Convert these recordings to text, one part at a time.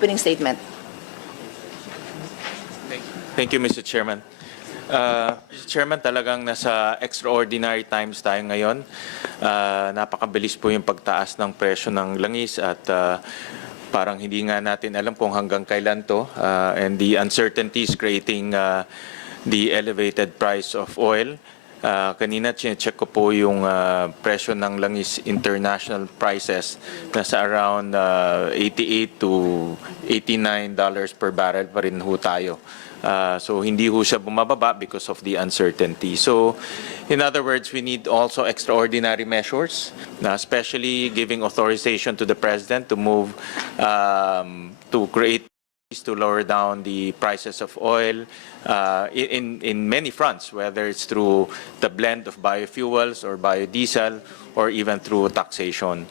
Opening statement. Thank you, Mr. Chairman. Mr. Chairman, talagang nasa extraordinary times tayo ngayon. Napakabilis po yung pagtaas ng presyo ng langis at parang hindi nga natin alam kung hanggang kailan to. And the uncertainties creating the elevated price of oil. Kanina check ko po yung presyo ng langis international prices nasa around 88 to $89 per barrel pa rin ho tayo. So hindi ho siya bumababa because of the uncertainty. So in other words, we need also extraordinary measures, especially giving authorization to the President to move to create to lower down the prices of oil in many fronts, whether it's through the blend of biofuels or biodiesel or even through taxation.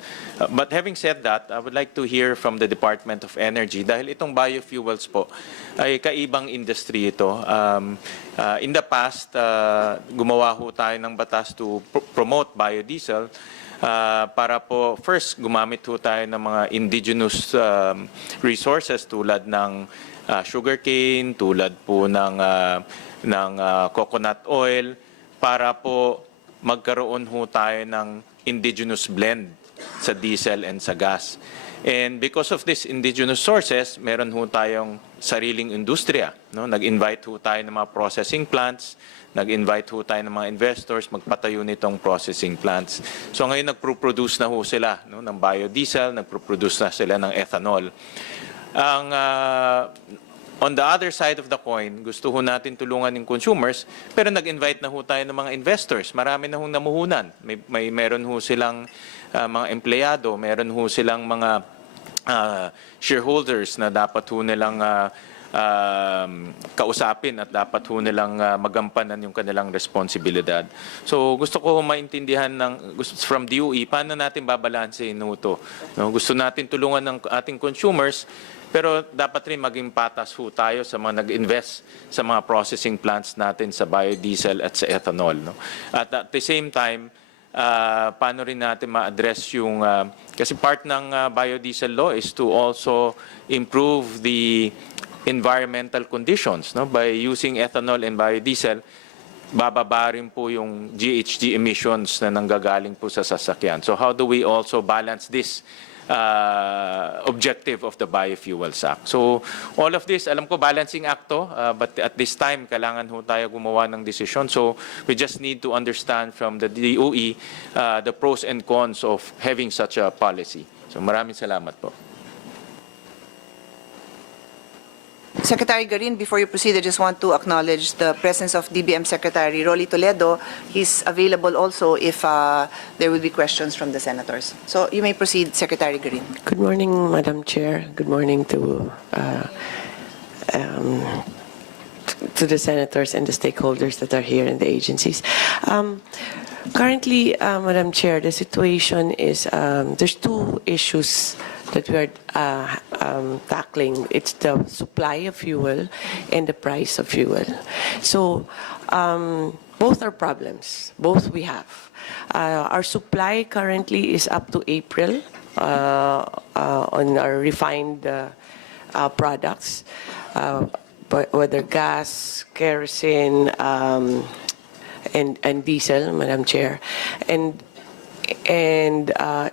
But having said that, I would like to hear from the Department of Energy dahil itong biofuels po ay kaibang industry ito. In the past, gumawa ho tayo ng batas to promote biodiesel para po first gumamit ho tayo ng mga indigenous resources tulad ng sugarcane, tulad po ng coconut oil para po magkaroon ho tayo ng indigenous blend sa diesel and sa gas. And because of this indigenous sources, meron ho tayong sariling industriya. No? Nag-invite ho tayo ng mga processing plants, nag-invite ho tayo ng mga investors magpatayo nitong processing plants. So ngayon nagpo-produce na ho sila ng biodiesel, nagpo-produce na sila ng ethanol. On the other side of the coin, gusto ho natin tulungan ng consumers, pero nag-invite na ho tayo ng mga investors. Marami na hong namuhunan. Meron ho silang mga empleyado, meron ho silang mga shareholders na dapat ho nilang kausapin at dapat ho nilang magampanan yung kanilang responsibilidad. So gusto ko maintindihan from DOE, paano natin babalansehin ito? No, gusto natin tulungan ng ating consumers, pero dapat rin maging patas ho tayo sa mga nag-invest sa mga processing plants natin sa biodiesel at sa ethanol. No? At the same time, paano rin natin ma-address yung, kasi part ng biodiesel law is to also improve the environmental conditions. No? By using ethanol and biodiesel, bababa rin po yung GHG emissions na nanggagaling po sa sasakyan. So how do we also balance this objective of the Biofuels Act? So all of this, alam ko balancing act to, but at this time, kailangan ho tayo gumawa ng desisyon. So we just need to understand from the DOE the pros and cons of having such a policy. So maraming salamat po. Secretary Garin, before you proceed, I just want to acknowledge the presence of DBM Secretary Rolly Toledo. He's available also if there will be questions from the senators. So you may proceed, Secretary Garin. Good morning, Madam Chair. Good morning to the senators and the stakeholders that are here in the agencies. Currently, Madam Chair, the situation is there's two issues that we are tackling. It's the supply of fuel and the price of fuel. So both are problems. Both we have. Our supply currently is up to April on our refined products, whether gas, kerosene, and diesel, Madam Chair. And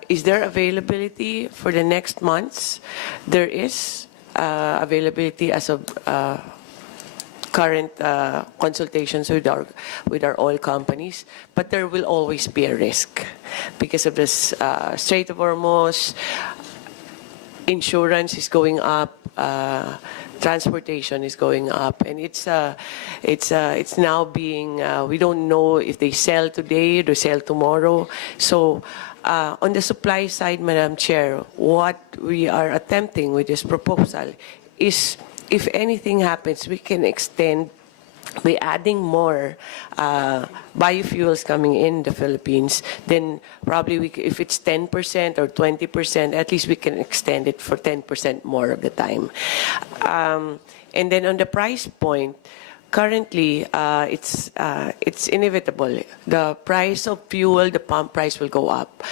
is there availability for the next months? There is availability as of current consultations with our oil companies, but there will always be a risk because of this Strait of Hormuz. Insurance is going up. Transportation is going up, and it's now being we don't know if they sell today or they sell tomorrow. So on the supply side, Madam Chair, what we are attempting with this proposal is, if anything happens, we can extend by adding more biofuels coming in the Philippines. Then probably if it's 10% or 20%, at least we can extend it for 10% more of the time. And then on the price point, currently, it's inevitable. The price of fuel, the pump price will go up.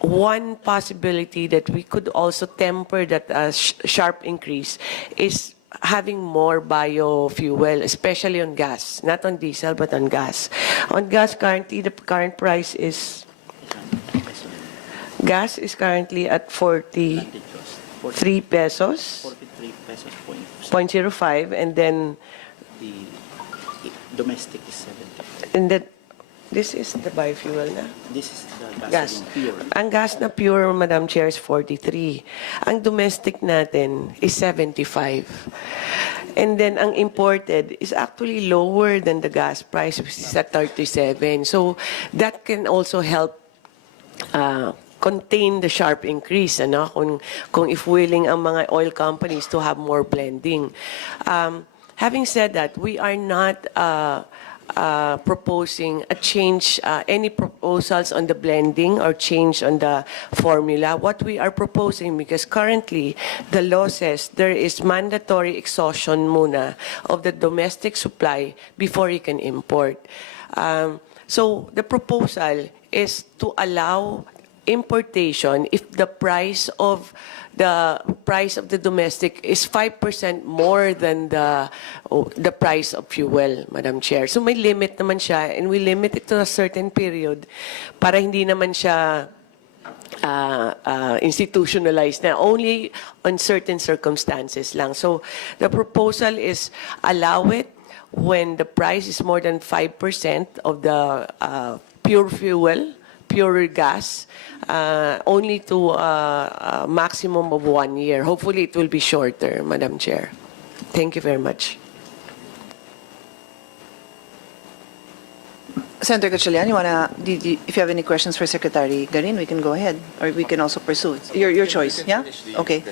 One possibility that we could also temper that sharp increase is having more biofuel, especially on gas, not on diesel, but on gas. On gas, currently, the current price is, gas is currently at 43 pesos, 43 pesos point. 0.05, and then, The domestic is 70. and that, this is the biofuel na? This is the Gas. gasoline pure. Ang gas na pure, Madam Chair, is 43. Ang domestic natin is 75. And then ang imported is actually lower than the gas price, which is at 37. So that can also help contain the sharp increase, ano? Kung if willing ang mga oil companies to have more blending. Having said that, we are not proposing a change, any proposals on the blending or change on the formula. What we are proposing, because currently the law says there is mandatory exhaustion muna of the domestic supply before you can import. So the proposal is to allow importation if the price of the domestic is 5% more than the price of fuel, Madam Chair. So may limit naman siya, and we limit it to a certain period para hindi naman siya institutionalized na, only on certain circumstances lang. So the proposal is allow it when the price is more than 5% of the pure fuel, pure gas, only to a maximum of 1 year. Hopefully, it will be shorter, Madam Chair. Thank you very much. Senator Gatchalian, if you have any questions for Secretary Garin, we can go ahead, or we can also pursue. Your choice, yeah? Okay.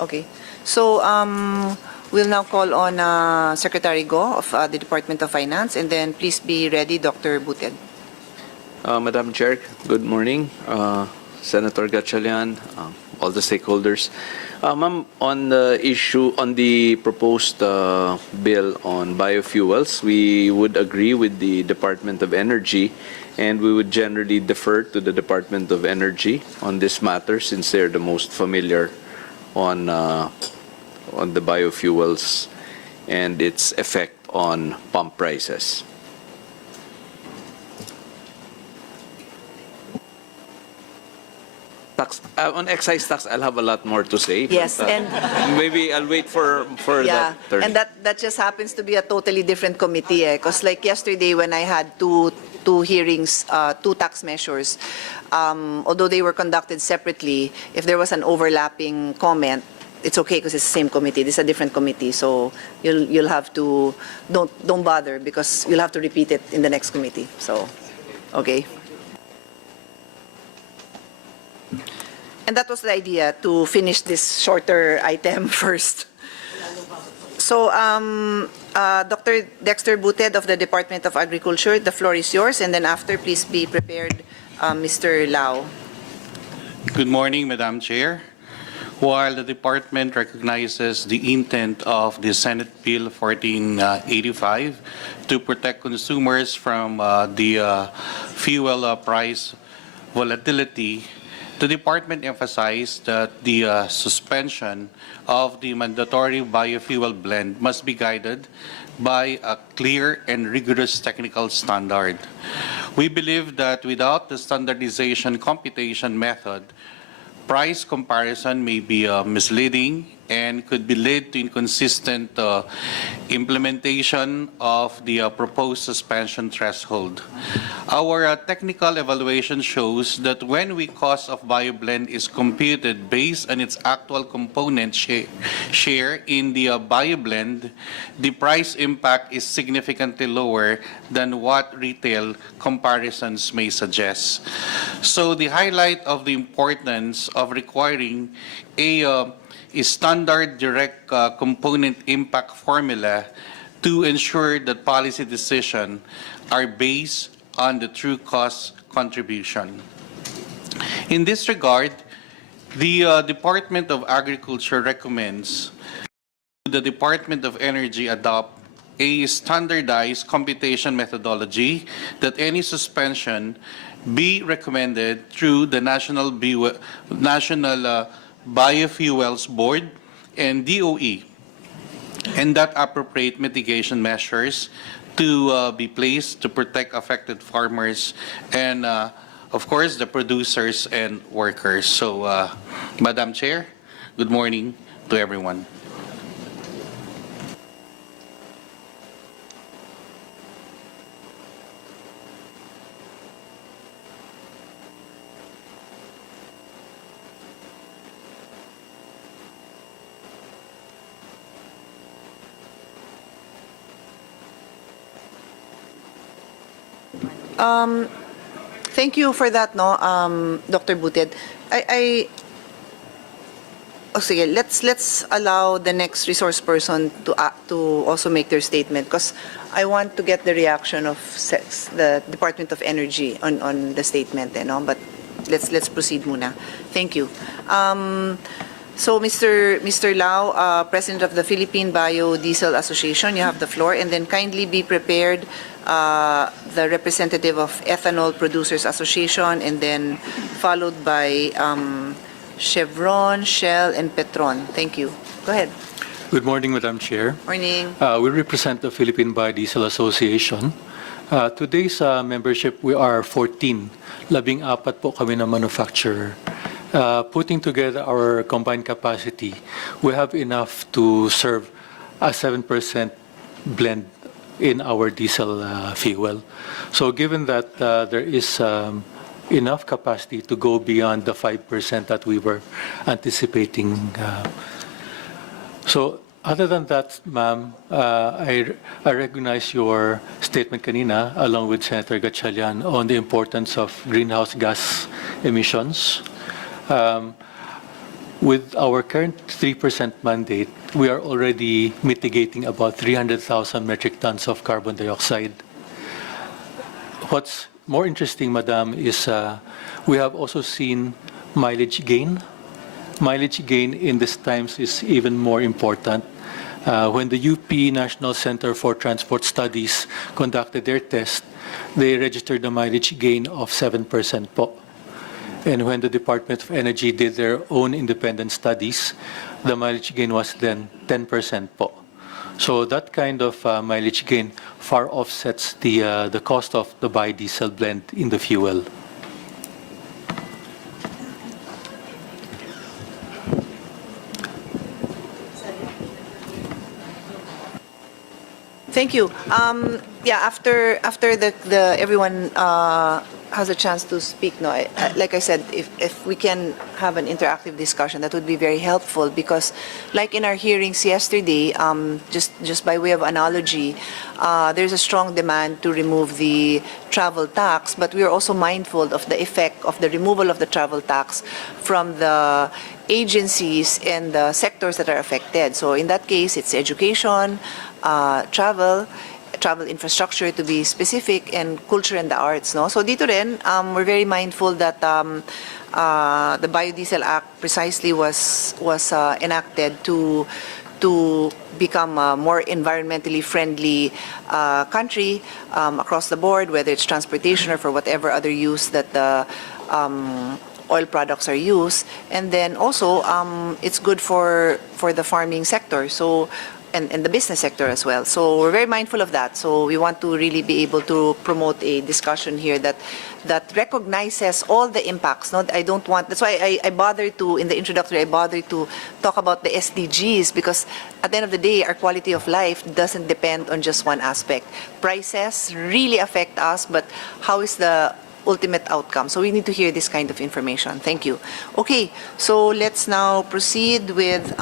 Okay. So we'll now call on Secretary Go of the Department of Finance, and then please be ready, Dr. Buted. Madam Chair, good morning. Senator Gatchalian, all the stakeholders. Ma'am, on the issue, on the proposed bill on biofuels, we would agree with the Department of Energy, and we would generally defer to the Department of Energy on this matter since they're the most familiar on the biofuels and its effect on pump prices. Tax, on excise tax, I'll have a lot more to say. Yes, but, and maybe I'll wait for yeah, that turn. and that just happens to be a totally different committee. Because like yesterday when I had two hearings, two tax measures, although they were conducted separately, if there was an overlapping comment, it's okay because it's the same committee. This is a different committee, so you'll have to don't bother because you'll have to repeat it in the next committee. So, okay. And that was the idea, to finish this shorter item first. So, Dr. Dexter Buted of the Department of Agriculture, the floor is yours, and then after, please be prepared, Mr. Lau. Good morning, Madam Chair. While the department recognizes the intent of the Senate Bill 1485 to protect consumers from the fuel price volatility, the department emphasized that the suspension of the mandatory biofuel blend must be guided by a clear and rigorous technical standard. We believe that without the standardization computation method, price comparison may be misleading and could be lead to inconsistent implementation of the proposed suspension threshold. Our technical evaluation shows that when the cost of bioblend is computed based on its actual component share in the bioblend, the price impact is significantly lower than what retail comparisons may suggest. So the highlight of the importance of requiring a standard direct component impact formula to ensure that policy decisions are based on the true cost contribution. In this regard, the Department of Agriculture recommends the Department of Energy adopt a standardized computation methodology that any suspension be recommended through the National Biofuels Board and DOE, and that appropriate mitigation measures to be placed to protect affected farmers and, of course, the producers and workers. So, Madam Chair, good morning to everyone. Thank you for that, no, Dr. Buted. Sige, let's allow the next resource person to also make their statement, because I want to get the reaction of the Department of Energy on the statement, you know, but let's proceed muna. Thank you. So, Mr. Lau, President of the Philippine Biodiesel Association, you have the floor, and then kindly be prepared, the representative of Ethanol Producers Association, and then followed by Chevron, Shell, and Petron. Thank you. Go ahead. Good morning, Madam Chair. Morning. We represent the Philippine Biodiesel Association. Today's membership, we are 14. 14 po kami na manufacturer. Putting together our combined capacity, we have enough to serve a 7% blend in our diesel fuel. So given that there is enough capacity to go beyond the 5% that we were anticipating. So other than that, ma'am, I recognize your statement kanina, along with Senator Gatchalian, on the importance of greenhouse gas emissions. With our current 3% mandate, we are already mitigating about 300,000 metric tons of carbon dioxide. What's more interesting, Madam, is we have also seen mileage gain. Mileage gain in these times is even more important. When the UP National Center for Transport Studies conducted their test, they registered a mileage gain of 7% po. And when the Department of Energy did their own independent studies, the mileage gain was then 10% po. So that kind of mileage gain far offsets the cost of the biodiesel blend in the fuel. Thank you. Yeah, after the everyone has a chance to speak, no, like I said, if we can have an interactive discussion, that would be very helpful, because like in our hearings yesterday, just by way of analogy, there's a strong demand to remove the travel tax, but we are also mindful of the effect of the removal of the travel tax from the agencies and the sectors that are affected. So in that case, it's education, travel infrastructure to be specific, and culture and the arts, no? So dito rin, we're very mindful that the Biodiesel Act precisely was enacted to become a more environmentally friendly country across the board, whether it's transportation or for whatever other use that the oil products are used. And then also, it's good for the farming sector. So and the business sector as well. So we're very mindful of that. So we want to really be able to promote a discussion here that recognizes all the impacts. No, I don't want. That's why I bothered to, in the introductory, I bothered to talk about the SDGs, because at the end of the day, our quality of life doesn't depend on just one aspect. Prices really affect us, but how is the ultimate outcome? So we need to hear this kind of information. Thank you. Okay, so let's now proceed with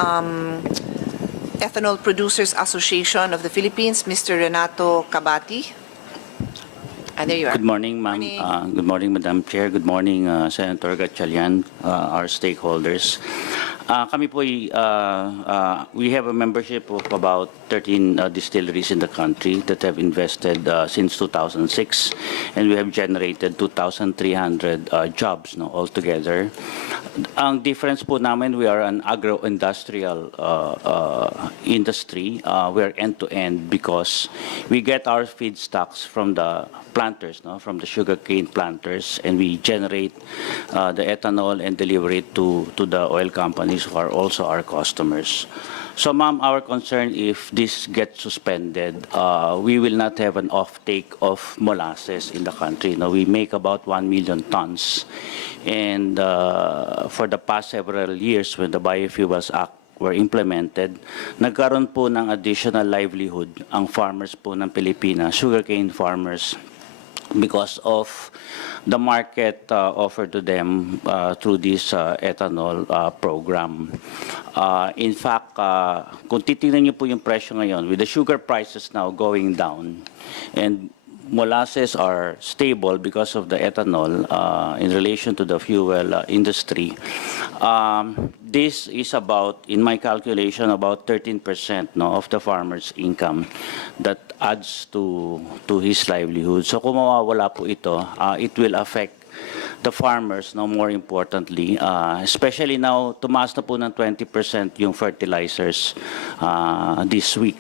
Ethanol Producers Association of the Philippines, Mr. Renato Cabati. And there you are. Good morning, ma'am. Good morning, Madam Chair. Good morning, Senator Gatchalian, our stakeholders. Kami po, we have a membership of about 13 distilleries in the country that have invested since 2006, and we have generated 2,300 jobs altogether. Ang difference po namin, we are an agro-industrial industry. We are end-to-end because we get our feedstocks from the planters, from the sugarcane planters, and we generate the ethanol and deliver it to the oil companies who are also our customers. So, ma'am, our concern, if this gets suspended, we will not have an offtake of molasses in the country. We make about 1 million tons. And for the past several years, when the Biofuels Act were implemented, nagkaroon po ng additional livelihood ang farmers po ng Pilipinas, sugarcane farmers, because of the market offered to them through this ethanol program. In fact, kung titingnan niyo po yung presyo ngayon, with the sugar prices now going down, and molasses are stable because of the ethanol in relation to the fuel industry. This is about, in my calculation, about 13% of the farmer's income that adds to his livelihood. So kung mawawala po ito, it will affect the farmers, more importantly, especially now, tumaas na po ng 20% yung fertilizers this week.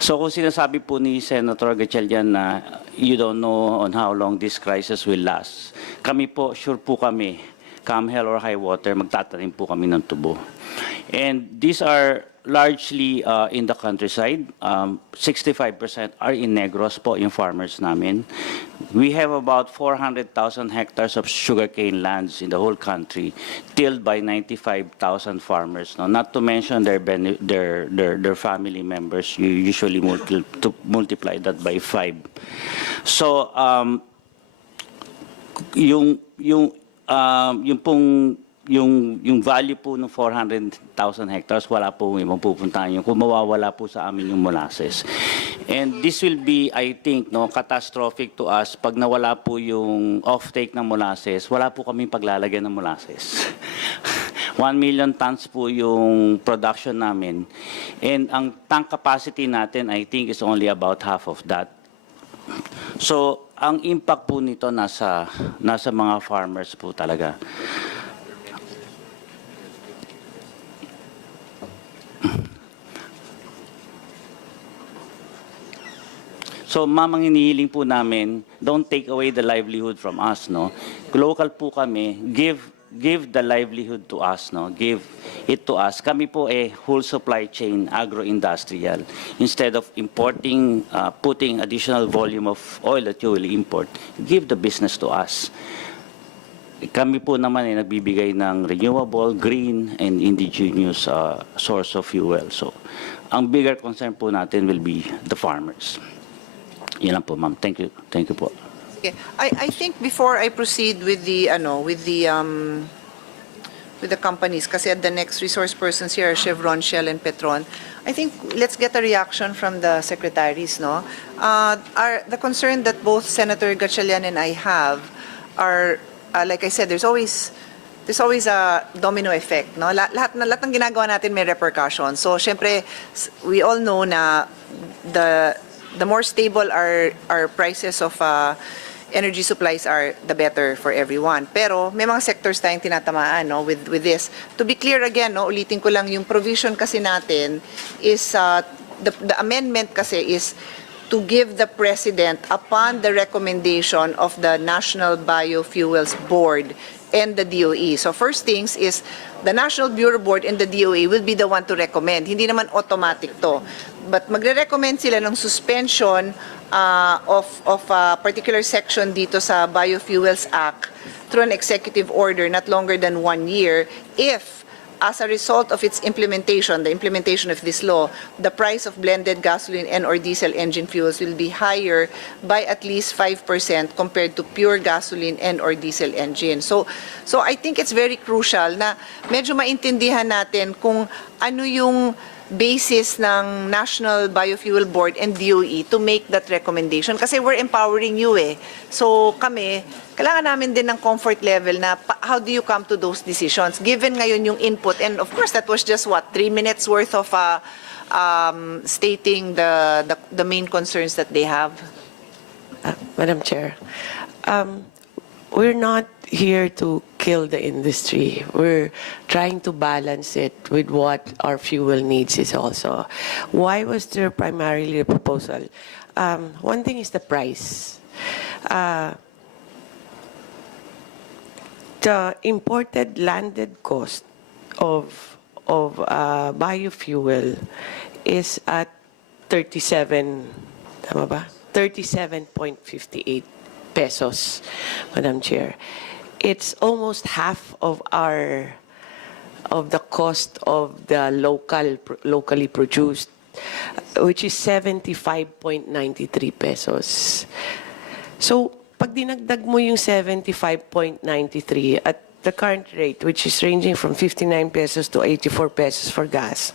So kung sinasabi po ni Senator Gatchalian na you don't know on how long this crisis will last, kami po, sure po kami, come hell or high water, magtatanim po kami ng tubo. And these are largely in the countryside. 65% are in Negros po, yung farmers namin. We have about 400,000 hectares of sugarcane lands in the whole country, tilled by 95,000 farmers. Not to mention their family members. You usually multiply that by 5. So yung value po ng 400,000 hectares, wala po yung mapupuntahan yung kung mawawala po sa amin yung molasses. And this will be, I think, catastrophic to us pag nawala po yung offtake ng molasses, wala po kaming paglalagyan ng molasses. 1 million tons po yung production namin. And ang tank capacity natin, I think, is only about half of that. So, ang impact po nito nasa mga farmers po talaga. So, ma'am, ang hinihiling po namin, don't take away the livelihood from us, Local po kami, give the livelihood to us, Give it to us. Kami po whole supply chain, agro-industrial. Instead of importing, putting additional volume of oil that you will import, give the business to us. Kami po naman nagbibigay ng renewable, green, and indigenous source of fuel. So, ang bigger concern po natin will be the farmers. Yan lang po, ma'am. Thank you. Thank you po. Okay. I think before I proceed with the companies, kasi the next resource persons here are Chevron, Shell, and Petron. I think let's get a reaction from the secretaries, the concern that both Senator Gatchalian and I have are, like I said, there's always a domino effect, Lahat ng ginagawa natin may repercussions. So, syempre, we all know na the more stable our prices of energy supplies are, the better for everyone. Pero may mga sectors tayong tinatamaan with this. To be clear again, ulitin ko lang, yung provision kasi natin is, the amendment kasi is to give the President, upon the recommendation of the National Biofuels Board and the DOE. So first things is, the National Bureau Board and the DOE will be the one to recommend. Hindi naman automatic to. But magre-recommend sila ng suspension of a particular section dito sa Biofuels Act through an executive order not longer than 1 year if, as a result of its implementation, the implementation of this law, the price of blended gasoline and/or diesel engine fuels will be higher by at least 5% compared to pure gasoline and/or diesel engine. So I think it's very crucial na medyo maintindihan natin kung ano yung basis ng National Biofuel Board and DOE to make that recommendation? Kasi we're empowering you eh. So kami, kailangan namin din ng comfort level na how do you come to those decisions? Given ngayon yung input, and of course that was just what, 3 minutes worth of stating the main concerns that they have. Madam Chair, we're not here to kill the industry. We're trying to balance it with what our fuel needs is also. Why was there primarily a proposal? One thing is the price. The imported landed cost of biofuel is at 37.58 pesos, Madam Chair. It's almost half of the cost of the locally produced, which is 75.93 pesos. So, pag dinagdag mo yung 75.93 at the current rate, which is ranging from 59 pesos to 84 pesos for gas,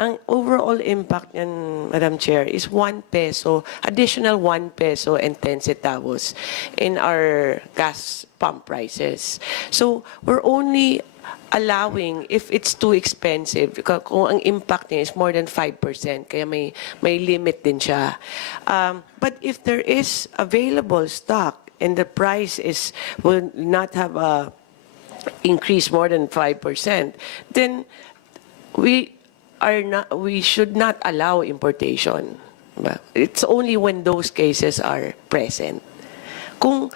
ang overall impact niyan, Madam Chair, is 1 peso, additional 1 peso and 10 centavos in our gas pump prices. So, we're only allowing if it's too expensive, kung ang impact niya is more than 5%, kaya may limit din siya. But if there is available stock and the price will not have a increase more than 5%, then we should not allow importation. It's only when those cases are present. Kung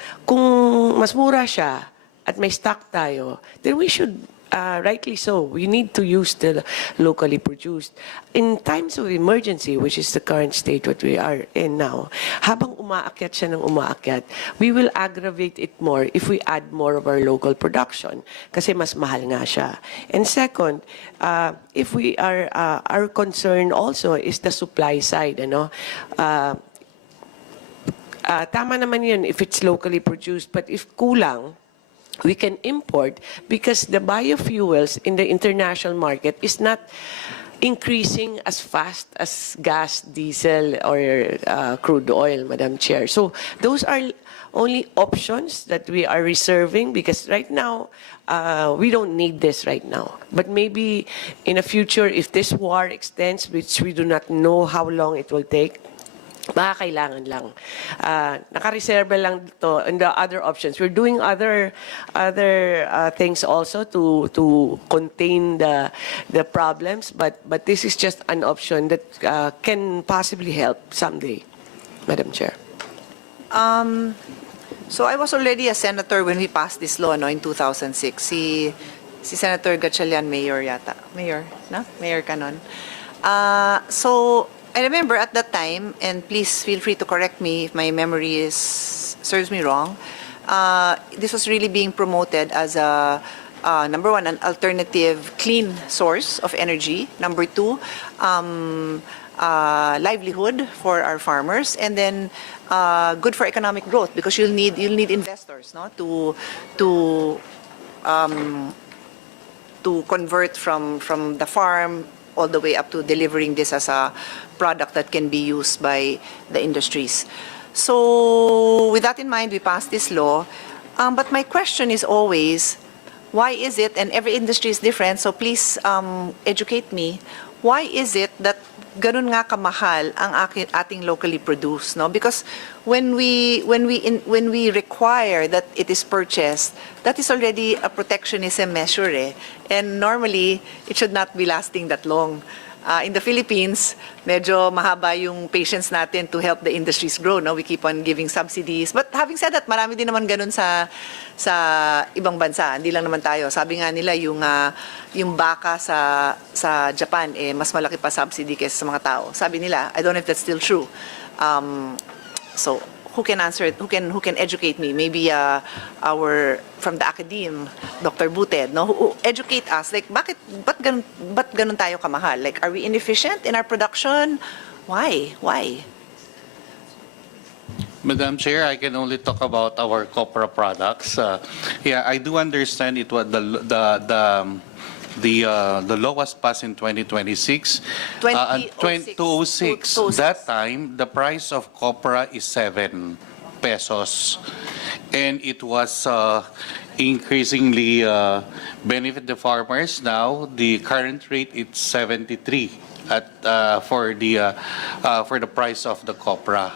mas mura siya at may stock tayo, then we should, rightly so, we need to use the locally produced. In times of emergency, which is the current state what we are in now, habang umaakyat siya ng umaakyat, we will aggravate it more if we add more of our local production kasi mas mahal nga siya. And second, if we are, our concern also is the supply side, tama naman yun if it's locally produced, but if kulang, we can import because the biofuels in the international market is not increasing as fast as gas, diesel, or crude oil, Madam Chair. So those are only options that we are reserving because right now, we don't need this right now. But maybe in the future, if this war extends, which we do not know how long it will take, baka kailangan lang. Nakareserve lang dito and the other options. We're doing other things also to contain the problems, but this is just an option that can possibly help someday, Madam Chair. So I was already a senator when we passed this law, no, in 2006. Si Senator Gatchalian, mayor yata. Mayor, no? Mayor ka nun. So I remember at that time, and please feel free to correct me if my memory serves me wrong, this was really being promoted as a, number one, an alternative clean source of energy. Number two, livelihood for our farmers, and then good for economic growth because you'll need investors, no, to convert from the farm all the way up to delivering this as a product that can be used by the industries. So with that in mind, we passed this law. But my question is always, why is it, and every industry is different, so please educate me, why is it that ganun nga kamahal ang ating locally produced, no? Because when we require that it is purchased, that is already a protectionism measure, eh? And normally it should not be lasting that long. In the Philippines, medyo mahaba yung patience natin to help the industries grow, no? We keep on giving subsidies. But having said that, marami din naman ganun sa ibang bansa. Hindi lang naman tayo. Sabi nga nila yung baka sa Japan mas malaki pa subsidy kaysa sa mga tao. Sabi nila, I don't know if that's still true. So who can answer it? Who can educate me? Maybe from the academe, Dr. Buted, no? Who educate us. Like ba't ganun tayo kamahal? Like, are we inefficient in our production? Why? Madam Chair, I can only talk about our copra products. Yeah, I do understand it. What the the law was passed in 2026. 2006. 2006. That time, the price of copra is 7 pesos. And it was increasingly benefit the farmers. Now, the current rate is 73 for the price of the copra.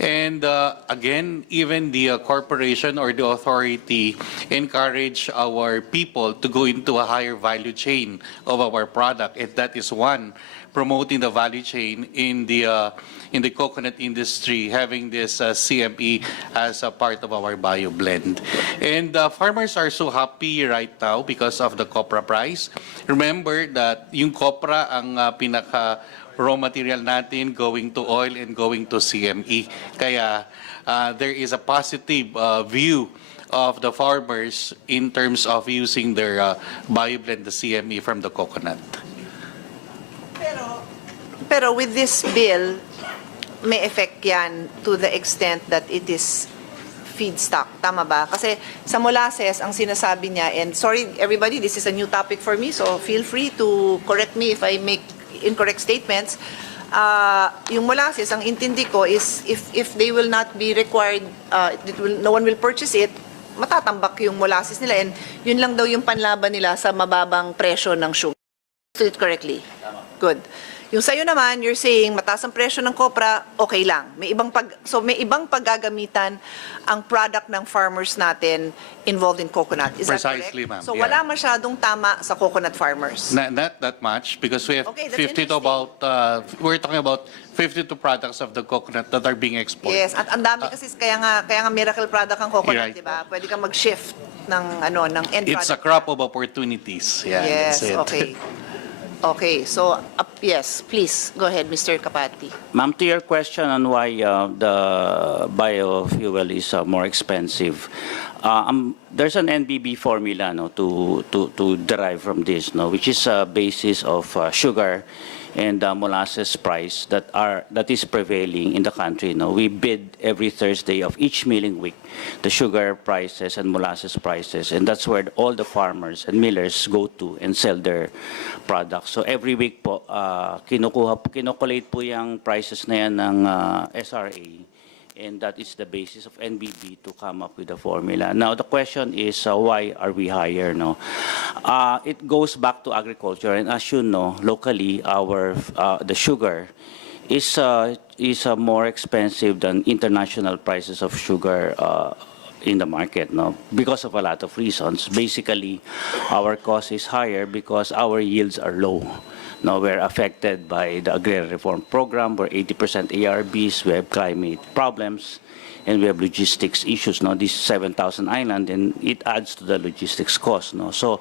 And again, even the corporation or the authority encourage our people to go into a higher value chain of our product, and that is one, promoting the value chain in the coconut industry, having this CME as a part of our bio blend. And farmers are so happy right now because of the copra price. Remember that yung copra ang pinaka raw material natin going to oil and going to CME. Kaya there is a positive view of the farmers in terms of using their bio blend, the CME from the coconut. Pero with this bill, may effect yan to the extent that it is feedstock. Tama ba? Kasi sa molasses, ang sinasabi niya, and sorry everybody, this is a new topic for me, so feel free to correct me if I make incorrect statements. Yung molasses, ang intindi ko is if they will not be required, no one will purchase it, matatambak yung molasses nila, and yun lang daw yung panlaban nila sa mababang presyo ng sugar. Understood it correctly? Good. Yung sa'yo naman, you're saying mataas ang presyo ng copra, okay lang. May ibang paggagamitan ang product ng farmers natin involved in coconut. Is Precisely, that correct? ma'am. So Yeah. wala masyadong tama sa coconut farmers. Not that much, because we have Okay, that's 50 to about, we're talking about 52 products of the coconut that are being exported. Yes, at ang dami kasi kaya nga miracle product ang coconut, Right. di ba? Pwede kang mag-shift ng end It's a product. crop of opportunities. Yeah, Yes, that's it. okay. Okay, so yes, please go ahead, Mr. Kapati. Ma'am, to your question on why the biofuel is more expensive, there's an NBB formula to derive from this, which is a basis of sugar and molasses price that is prevailing in the country. We bid every Thursday of each milling week the sugar prices and molasses prices, and that's where all the farmers and millers go to and sell their products. So every week po, kinokulate po yung prices na yan ng SRA, and that is the basis of NBB to come up with the formula. Now, the question is, why are we higher? It goes back to agriculture, and as you know, locally, the sugar is more expensive than international prices of sugar in the market, because of a lot of reasons. Basically, our cost is higher because our yields are low. We're affected by the Agrarian Reform Program, where 80% ARBs, we have climate problems, and we have logistics issues. This 7,000 island, and it adds to the logistics cost. So,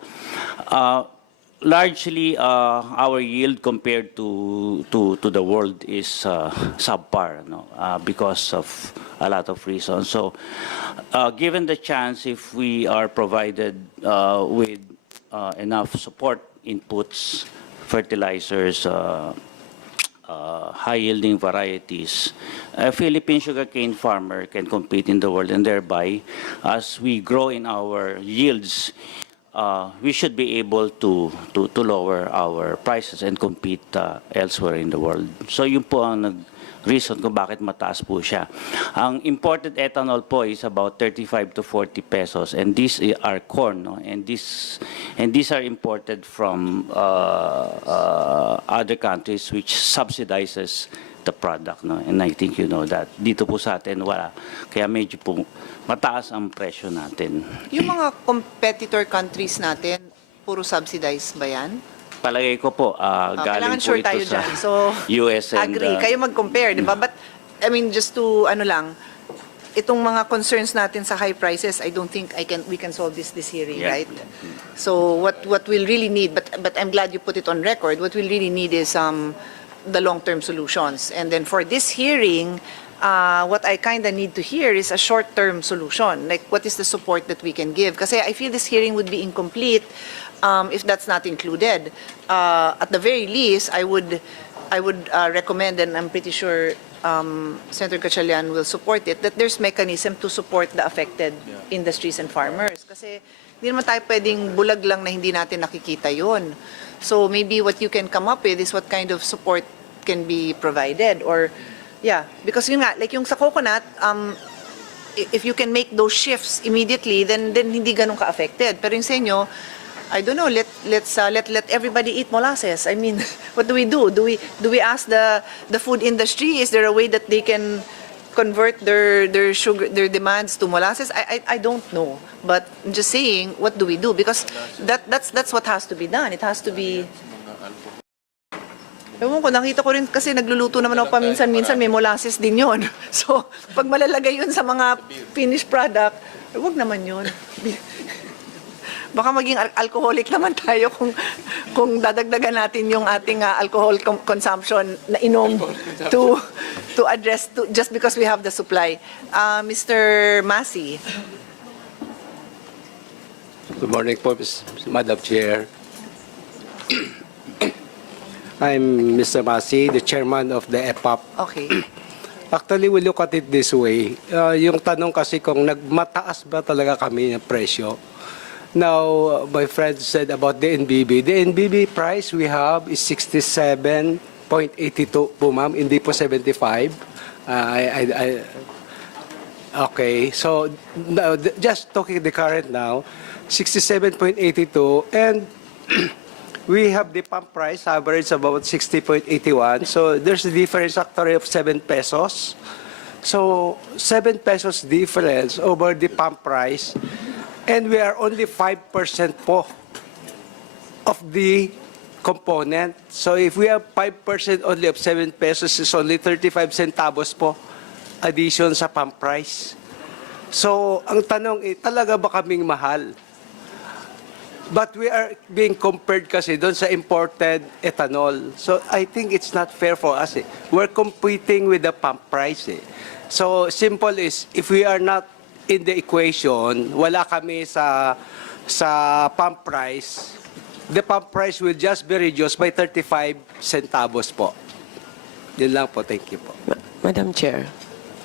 largely, our yield compared to the world is subpar, because of a lot of reasons. So, given the chance, if we are provided with enough support inputs, fertilizers, high-yielding varieties, a Philippine sugarcane farmer can compete in the world, and thereby, as we grow in our yields, we should be able to lower our prices and compete elsewhere in the world. So yun po ang reason kung bakit mataas po siya. Ang imported ethanol po is about 35 to 40 pesos, and these are corn, and these are imported from other countries which subsidizes the product, and I think you know that. Dito po sa atin wala, kaya medyo po mataas ang presyo natin. Yung mga competitor countries natin, puro subsidized ba yan? Palagay ko po, galing Kailangan po sure ito tayo sa dyan. So, US and... agree. Kayo mag-compare, di ba? But, I mean, just to, itong mga concerns natin sa high prices, I don't think we can solve this hearing, Yeah. right? So, what we'll really need, but I'm glad you put it on record, what we'll really need is the long-term solutions. And then for this hearing, what I kind of need to hear is a short-term solution. Like, what is the support that we can give? Kasi I feel this hearing would be incomplete if that's not included. At the very least, I would recommend, and I'm pretty sure Senator Gatchalian will support it, that there's mechanism to support the affected industries and farmers. Kasi Hindi naman tayo pwedeng bulag lang na hindi natin nakikita yon. So maybe what you can come up with is what kind of support can be provided, or yeah, because yun nga, like yung sa coconut, if you can make those shifts immediately, then hindi ganun ka-affected. Pero yung sa inyo, I don't know, let everybody eat molasses. I mean, what do we do? Do we ask the food industry, is there a way that they can convert their sugar, their demands to molasses? I don't know. But I'm just saying, what do we do? Because that's what has to be done. It has to be. Ewan ko, nakita ko rin kasi nagluluto naman ako paminsan-minsan, may molasses din yon. So, pag malalagay yun sa mga finished product, wag naman yun. Baka maging alcoholic naman tayo kung dadagdagan natin yung ating alcohol consumption na inom to address just because we have the supply. Mr. Masi. Good morning po, Madam Chair. I'm Mr. Masi, the chairman of the EPAP. Okay. Actually, we look at it this way. Yung tanong kasi kung nagmataas ba talaga kami ng presyo. Now, my friend said about the NBB. The NBB price we have is 67.82 po, ma'am. Hindi po 75. Okay, so now, just talking the current now, 67.82, and we have the pump price average about 60.81. So there's a difference actually of 7 pesos. So 7 pesos difference over the pump price. And we are only 5% po of the component. So if we have 5% only of 7 pesos, is only 35 centavos po addition sa pump price. So ang tanong, talaga ba kaming mahal? But we are being compared kasi doon sa imported ethanol. So I think it's not fair for us. We're competing with the pump price. So simple is, if we are not in the equation, wala kami sa pump price, the pump price will just be reduced by 35 centavos po. Yun lang po. Thank you po. Madam Chair.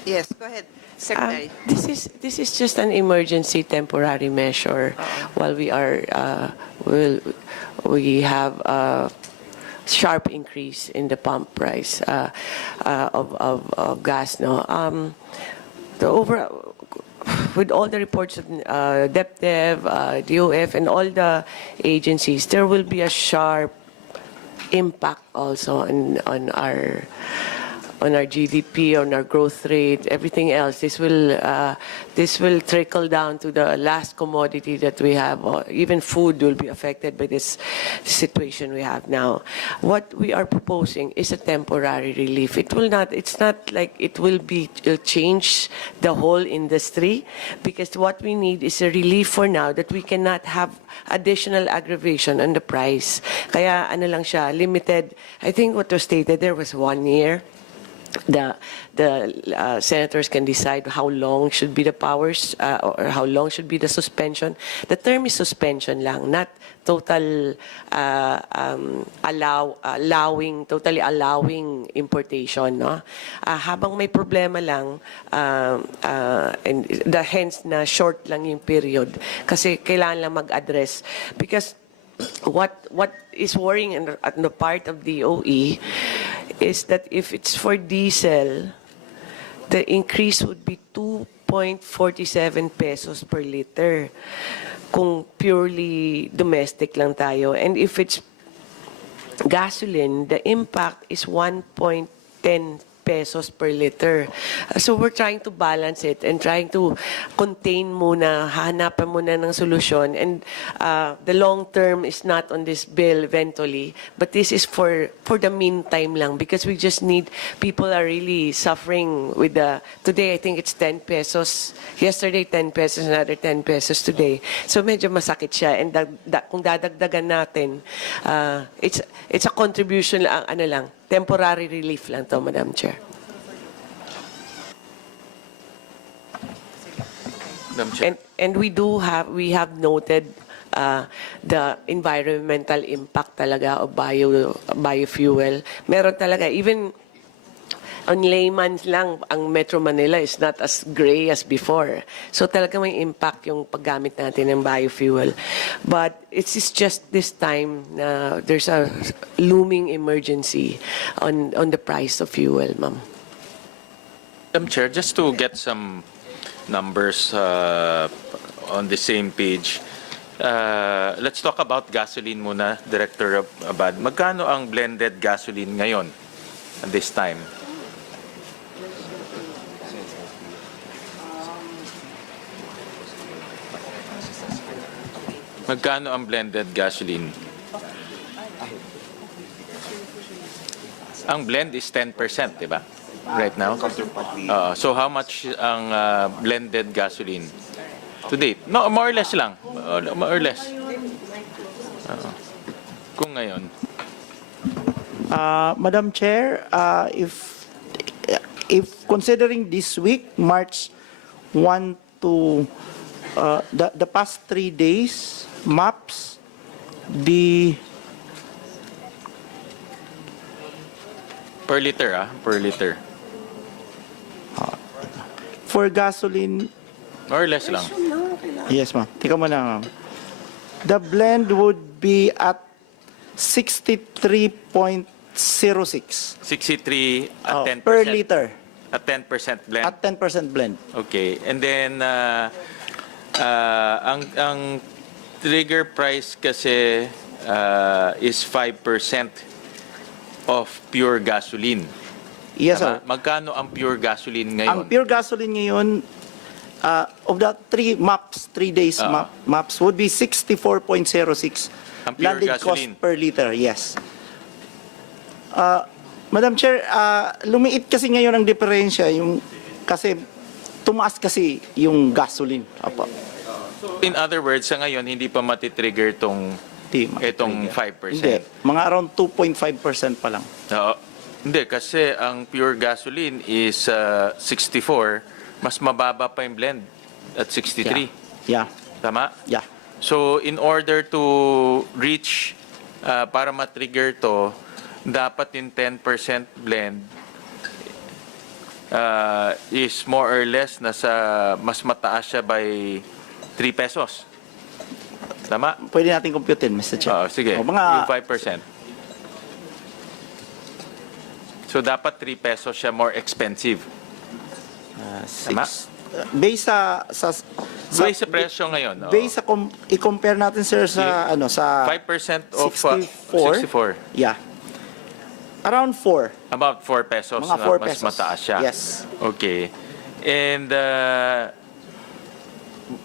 Yes, go ahead. Secretary. This is just an emergency temporary measure while we have a sharp increase in the pump price of gas. No, with all the reports of DepDev, DOF, and all the agencies, there will be a sharp impact also on our GDP, on our growth rate, everything else. This will trickle down to the last commodity that we have. Or even food will be affected by this situation we have now. What we are proposing is a temporary relief. It's not like it'll change the whole industry, because what we need is a relief for now, that we cannot have additional aggravation on the price. Kaya ano lang siya, limited. I think what was stated there was 1 year. The senators can decide how long should be the powers or how long should be the suspension. The term is suspension lang, not total totally allowing importation. No? Habang may problema lang, and hence na short lang yung period, kasi kailangan lang mag-address. Because what is worrying at the part of the OE is that if it's for diesel, the increase would be 2.47 pesos per liter kung purely domestic lang tayo. And if it's gasoline, the impact is 1.10 pesos per liter. So we're trying to balance it and trying to contain muna, hahanapan muna ng solusyon. And the long term is not on this bill eventually, but this is for the meantime lang, because we just need, people are really suffering with today I think it's 10 pesos. Yesterday 10 pesos, another 10 pesos today. So medyo masakit siya, and kung dadagdagan natin, it's a contribution lang, temporary relief lang to, Madam Chair. And we have noted the environmental impact talaga of biofuel. Meron talaga, even on layman's lang, ang Metro Manila is not as gray as before. So talaga may impact yung paggamit natin ng biofuel. But it's just this time na there's a looming emergency on the price of fuel, ma'am. Madam Chair, just to get some numbers on the same page, let's talk about gasoline muna, Director Abad. Magkano ang blended gasoline ngayon at this time? Magkano ang blended gasoline? Ang blend is 10%, di ba? Right now? So how much ang blended gasoline to date? No, more or less lang. More or less. Kung ngayon. Madam Chair, if considering this week, March 1 to the past 3 days, maps, the Per liter, per liter. for gasoline, More or less lang. yes ma'am, tika mo na ma'am. The blend would be at 63.06 63 at 10%. per liter, At 10% blend. at 10% blend. Okay. And then, ang trigger price kasi is 5% of pure gasoline. Yes sir. Tama? Magkano ang pure gasoline Ang ngayon? pure gasoline ngayon, of the 3 days maps would be 64.06 Ang pure landed gasoline. cost per liter, yes. Madam Chair, lumiit kasi ngayon ang diferensya, kasi tumaas kasi yung gasoline. Apo. In other words, sa ngayon, hindi pa matitrigger itong 5%. Hindi, mga around 2.5% pa lang. Oo. Hindi, kasi ang pure gasoline is 64, mas mababa pa yung blend at 63. Yeah, Tama? yeah. So, in order to reach, para matrigger to, dapat yung 10% blend is more or less mas mataas siya by 3 pesos. Tama? Pwede natin computein, Mr. Chair. Sige, O, mga, yung 5%. So, dapat 3 pesos siya more expensive. Tama? Based sa Based sa presyo ngayon. oo. based sa i-compare natin sir sa sa 5% of 64. 64. Yeah. Around 4. About 4 pesos Mga na 4 mas pesos. mataas siya. Yes. Okay. And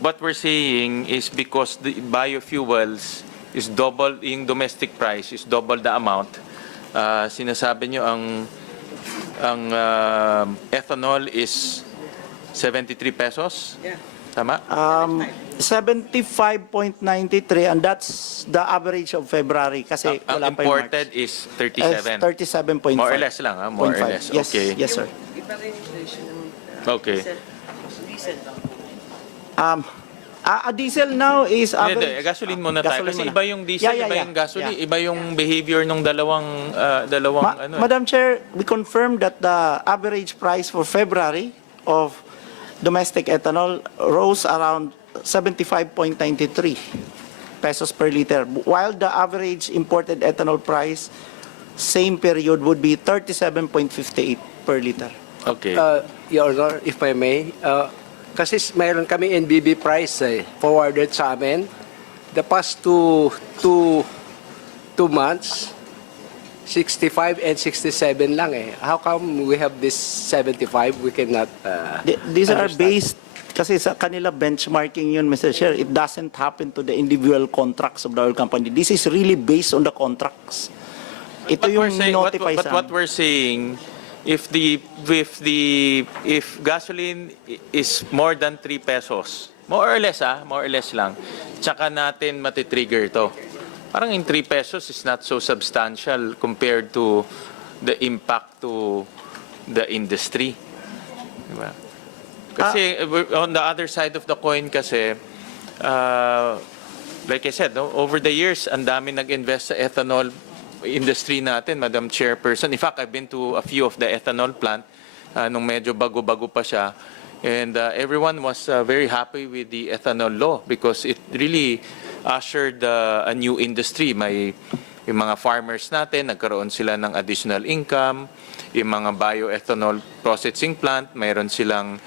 what we're saying is because the biofuels is double, yung domestic price is double the amount, sinasabi nyo ang ethanol is 73 pesos? Yeah. Tama? 75.93 and that's the average of February kasi Ang wala pa yung imported March. is 37. 37.5. More or less lang, more or 0.5. less. Yes, Okay. yes sir. Okay. Diesel now is Hindi, average. gasoline muna tayo. Gasoline Kasi muna. iba yung diesel, Yeah. iba yung gasoline, Yeah. iba yung behavior ng dalawang Madam Chair, we confirmed that the average price for February of domestic ethanol rose around 75.93 pesos per liter, while the average imported ethanol price same period would be 37.58 per liter. Okay. Your Honor, if I may, kasi mayroon kami NBB price forwarded sa amin. The past two months, 65 and 67 lang eh. How come we have this 75? We cannot These are understand. based kasi sa kanila benchmarking yun, Mr. Chair. It doesn't happen to the individual contracts of the oil company. This is really based on the contracts. Ito yung notify sa what we're saying, if gasoline is more than 3 pesos, more or less lang, tsaka natin matitrigger to. Parang in 3 pesos is not so substantial compared to the impact to the industry. Diba? Kasi on the other side of the coin kasi, like I said, no, over the years, ang dami nag-invest sa ethanol industry natin, Madam Chairperson. In fact, I've been to a few of the ethanol plant nung medyo bago-bago pa siya. And everyone was very happy with the ethanol law because it really ushered a new industry. Yung mga farmers natin, nagkaroon sila ng additional income. Yung mga bioethanol processing plant, mayroon silang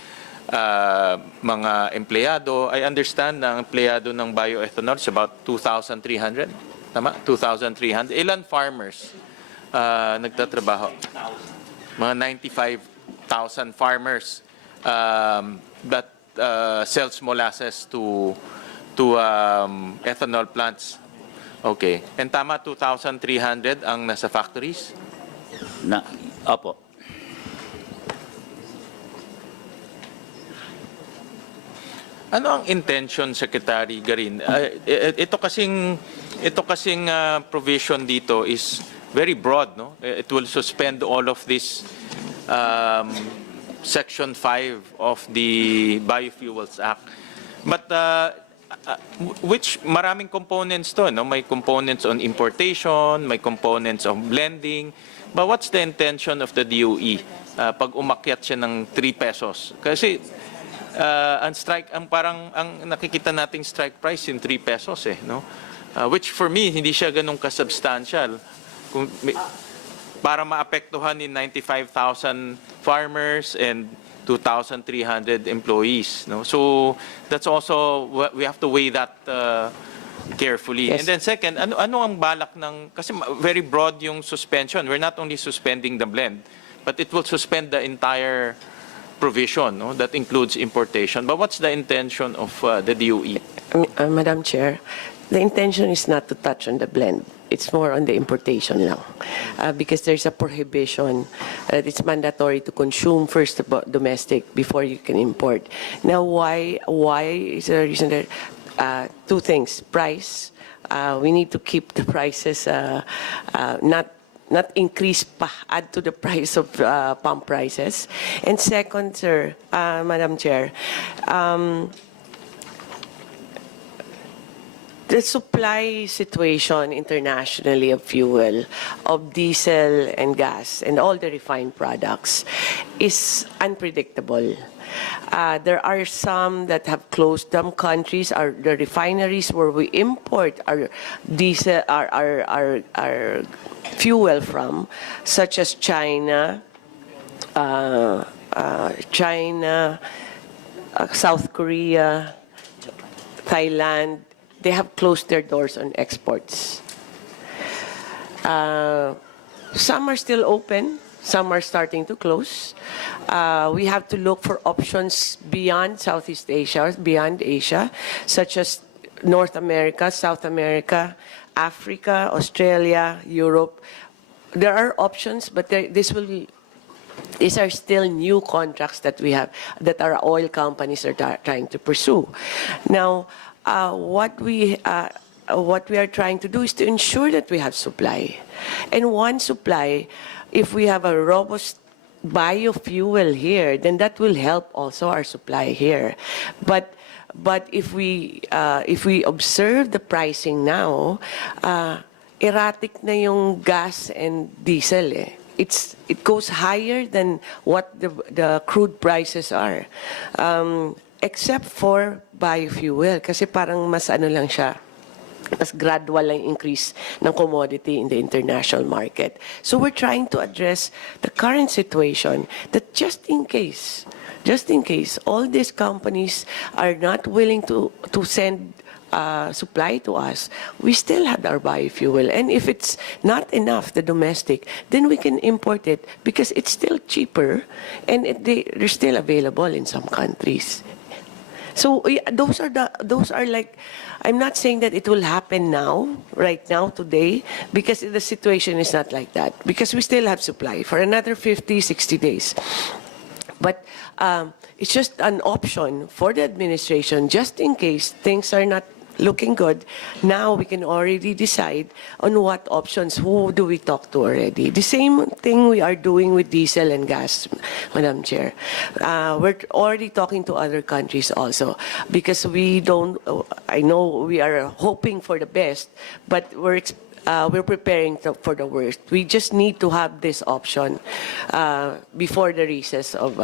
mga empleyado. I understand na ang empleyado ng bioethanol is about 2,300. Tama? 2,300. Ilan farmers nagtatrabaho? Mga 95,000 farmers that sells molasses to ethanol plants. Okay. And tama, 2,300 ang nasa factories? Opo. Ano ang intention, Secretary Garin? Ito kasing provision dito is very broad, no? It will suspend all of this Section 5 of the Biofuels Act. But which maraming components to, no? May components on importation, may components on blending. But what's the intention of the DOE pag umakyat siya ng 3 pesos? Kasi ang nakikita nating strike price in 3 pesos no? Which for me hindi siya ganun kasubstantial. Para maapektuhan ni 95,000 farmers and 2,300 employees, no? So that's also, we have to weigh that carefully. Yes. And then second, ano ang balak ng, kasi very broad yung suspension. We're not only suspending the blend, but it will suspend the entire provision, no? That includes importation. But what's the intention of the DOE? Madam Chair, the intention is not to touch on the blend. It's more on the importation lang. Because there's a prohibition that it's mandatory to consume first domestic before you can import. Now, why is there a reason that 2 things. Price, we need to keep the prices not increase pa, add to the price of pump prices. And second, sir, Madam Chair, the supply situation internationally of fuel, of diesel and gas, and all the refined products is unpredictable. There are some that have closed. Some countries the refineries where we import our diesel, our fuel from, such as China, South Korea, Thailand. They have closed their doors on exports. Some are still open. Some are starting to close. We have to look for options beyond Southeast Asia, beyond Asia, such as North America, South America, Africa, Australia, Europe. There are options, but these are still new contracts that we have, that our oil companies are trying to pursue. Now, what we are trying to do is to ensure that we have supply. And one supply, if we have a robust biofuel here, then that will help also our supply here. But if we observe the pricing now, erratic na yung gas and diesel It goes higher than what the crude prices are. Except for biofuel, kasi parang mas lang siya, mas gradual lang increase ng commodity in the international market. So we're trying to address the current situation that just in case all these companies are not willing to send supply to us, we still have our biofuel. And if it's not enough, the domestic, then we can import it because it's still cheaper and they're still available in some countries. So those are like, I'm not saying that it will happen now, right now, today, because the situation is not like that. Because we still have supply for another 50, 60 days. But it's just an option for the administration, just in case things are not looking good. Now we can already decide on what options, who do we talk to already. The same thing we are doing with diesel and gas, Madam Chair. We're already talking to other countries also because I know we are hoping for the best, but we're preparing for the worst. We just need to have this option before the recess of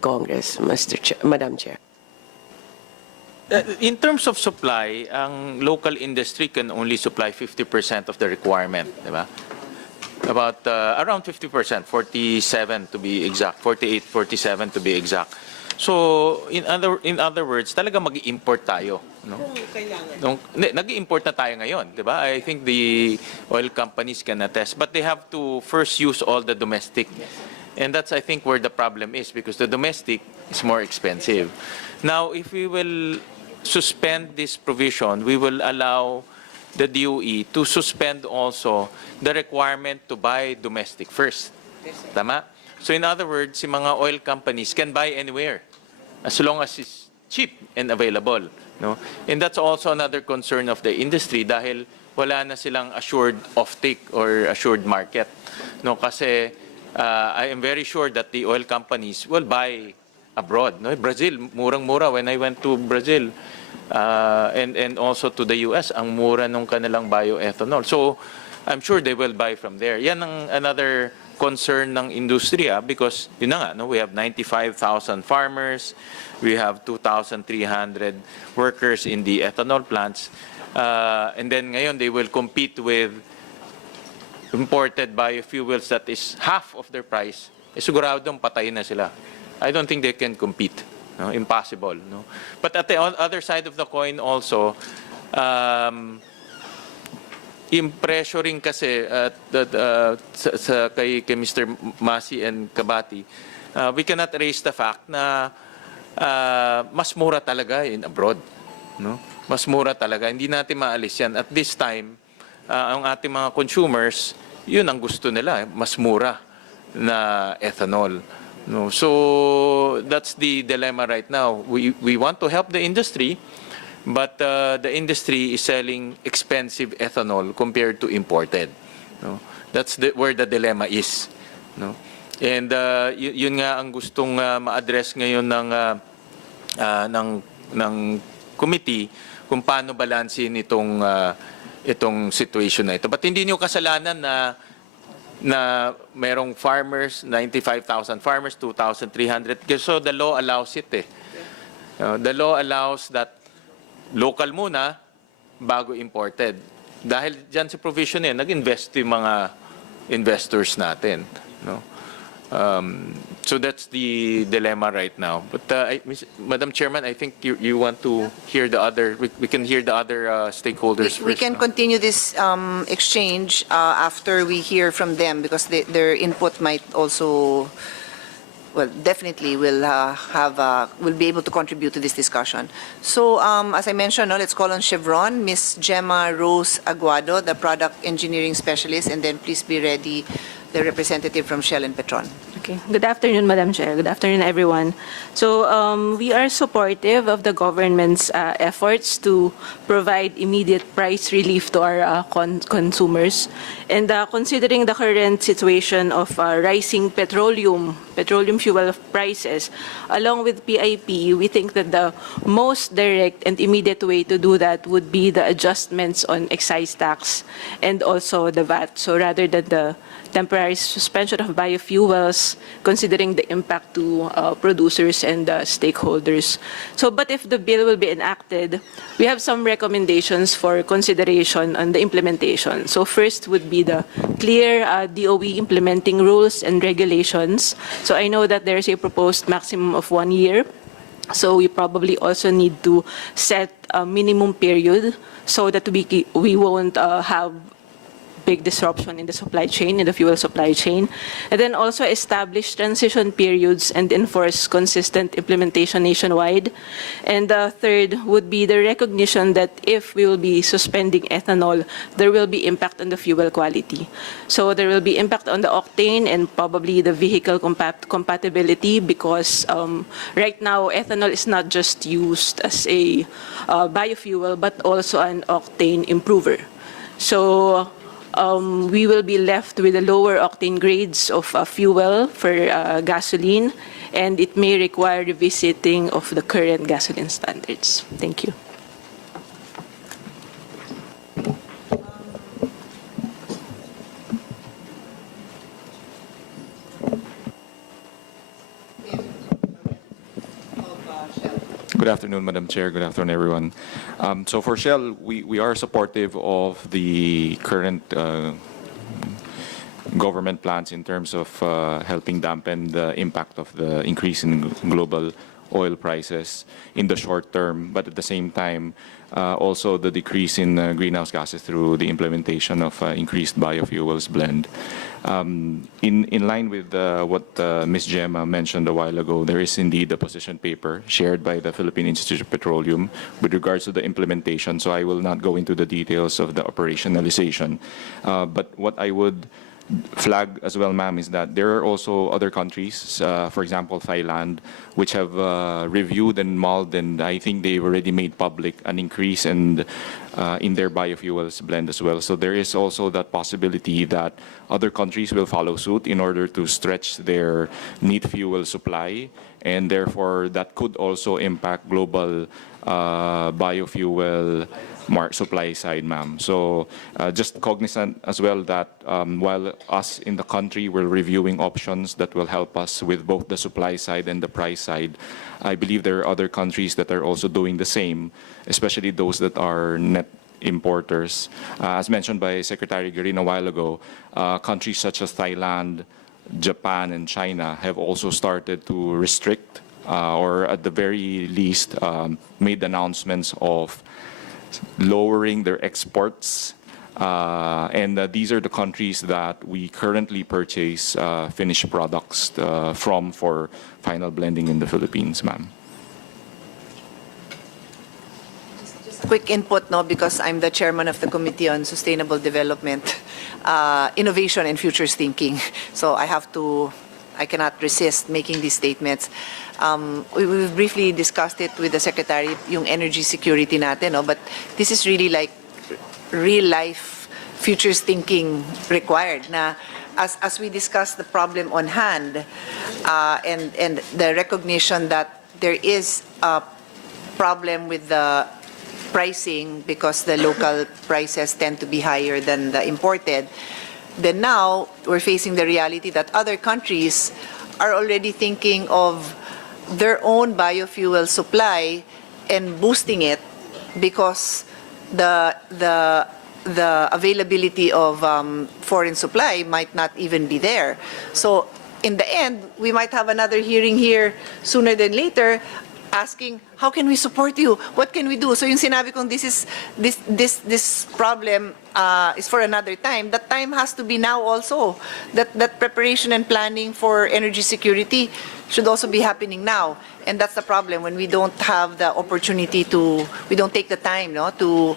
Congress, Madam Chair. In terms of supply, ang local industry can only supply 50% of the requirement, di ba? About around 50%, 47 to be exact, 48, 47 to be exact. So in other words, talaga mag-i-import tayo, no? Nag-i-import na tayo ngayon, 'di ba? I think the oil companies can attest, but they have to first use all the domestic. And that's, I think, where the problem is, because the domestic is more expensive. Now, if we will suspend this provision, we will allow the DOE to suspend also the requirement to buy domestic first. Tama? So in other words, si mga oil companies can buy anywhere as long as it's cheap and available, no? And that's also another concern of the industry dahil wala na silang assured offtake or assured market, no? Kasi I am very sure that the oil companies will buy abroad, no? Brazil, murang-mura when I went to Brazil. And also to the US, ang mura nung kanilang bioethanol. So I'm sure they will buy from there. Yan ang another concern ng industriya because yun na nga, no, we have 95,000 farmers, we have 2,300 workers in the ethanol plants, and then ngayon they will compete with imported biofuels that is half of their price. Siguradong patay na sila. I don't think they can compete. No? Impossible. No? But at the other side of the coin also, yung pressure rin kasi kay Mr. Masi and Kabati, we cannot erase the fact na mas mura talaga in abroad. No? Mas mura talaga. Hindi natin maalis yan. At this time, ang ating mga consumers, yun ang gusto nila, mas mura na ethanol. No? So that's the dilemma right now. We want to help the industry, but the industry is selling expensive ethanol compared to imported. No? That's where the dilemma is. No? And yun nga ang gustong ma-address ngayon ng committee kung paano balansin itong situation na ito. But hindi niyo kasalanan na merong farmers, 95,000 farmers, 2,300. So the law allows it eh. The law allows that local muna, bago imported. Dahil dyan sa provision eh, nag-invest yung mga investors natin. No? So that's the dilemma right now. But Madam Chairman, I think you want to hear the other, we can hear the other stakeholders first. We can continue this exchange after we hear from them because their input might also, well, definitely will will be able to contribute to this discussion. So as I mentioned, let's call on Chevron, Ms. Gemma Rose Aguado, the product engineering specialist, and then please be ready, the representative from Shell and Petron. Okay. Good afternoon, Madam Chair. Good afternoon, everyone. So we are supportive of the government's efforts to provide immediate price relief to our consumers. And considering the current situation of rising petroleum fuel prices, along with PIP, we think that the most direct and immediate way to do that would be the adjustments on excise tax and also the VAT. So rather than the temporary suspension of biofuels, considering the impact to producers and stakeholders. So, but if the bill will be enacted, we have some recommendations for consideration on the implementation. So first would be the clear DOE implementing rules and regulations. So I know that there's a proposed maximum of 1 year. So we probably also need to set a minimum period so that we won't have big disruption in the supply chain, in the fuel supply chain, and then also establish transition periods and enforce consistent implementation nationwide. And third would be the recognition that if we will be suspending ethanol, there will be impact on the fuel quality. So there will be impact on the octane and probably the vehicle compatibility because right now ethanol is not just used as a biofuel but also an octane improver. So we will be left with the lower octane grades of fuel for gasoline, and it may require revisiting of the current gasoline standards. Thank you. Good afternoon, Madam Chair. Good afternoon, everyone. So for Shell, we are supportive of the current government plans in terms of helping dampen the impact of the increase in global oil prices in the short term, but at the same time, also the decrease in greenhouse gases through the implementation of increased biofuels blend. In line with what Ms. Gemma mentioned a while ago, there is indeed a position paper shared by the Philippine Institute of Petroleum with regards to the implementation, so I will not go into the details of the operationalization. But what I would flag as well, ma'am, is that there are also other countries, for example, Thailand, which have reviewed and mulled, and I think they've already made public an increase in their biofuels blend as well. So there is also that possibility that other countries will follow suit in order to stretch their neat fuel supply, and therefore that could also impact global biofuel supply side, ma'am. So just cognizant as well that while us in the country we're reviewing options that will help us with both the supply side and the price side, I believe there are other countries that are also doing the same, especially those that are net importers. As mentioned by Secretary Guerin a while ago, countries such as Thailand, Japan, and China have also started to restrict or at the very least made announcements of lowering their exports. And these are the countries that we currently purchase finished products from for final blending in the Philippines, ma'am. Quick input, no, because I'm the chairman of the Committee on Sustainable Development, Innovation and Futures Thinking. So I cannot resist making these statements. We've briefly discussed it with the Secretary, yung energy security natin, no? But this is really like real life futures thinking required. Na as we discuss the problem on hand and the recognition that there is a problem with the pricing because the local prices tend to be higher than the imported, then now we're facing the reality that other countries are already thinking of their own biofuel supply and boosting it because the availability of foreign supply might not even be there. So in the end, we might have another hearing here sooner than later asking, how can we support you? What can we do? So yung sinabi kong this problem is for another time. That time has to be now also. That preparation and planning for energy security should also be happening now. And that's the problem when we don't have the opportunity we don't take the time, no, to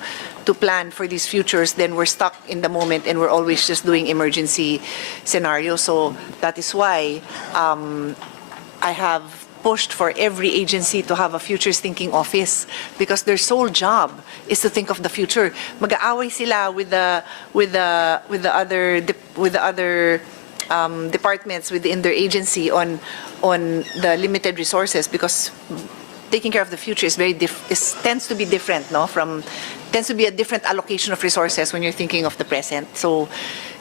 plan for these futures, then we're stuck in the moment and we're always just doing emergency scenarios. So that is why I have pushed for every agency to have a futures thinking office because their sole job is to think of the future. Mag-aaway sila with the other departments within their agency on the limited resources because taking care of the future is tends to be different, no? Tends to be a different allocation of resources when you're thinking of the present. So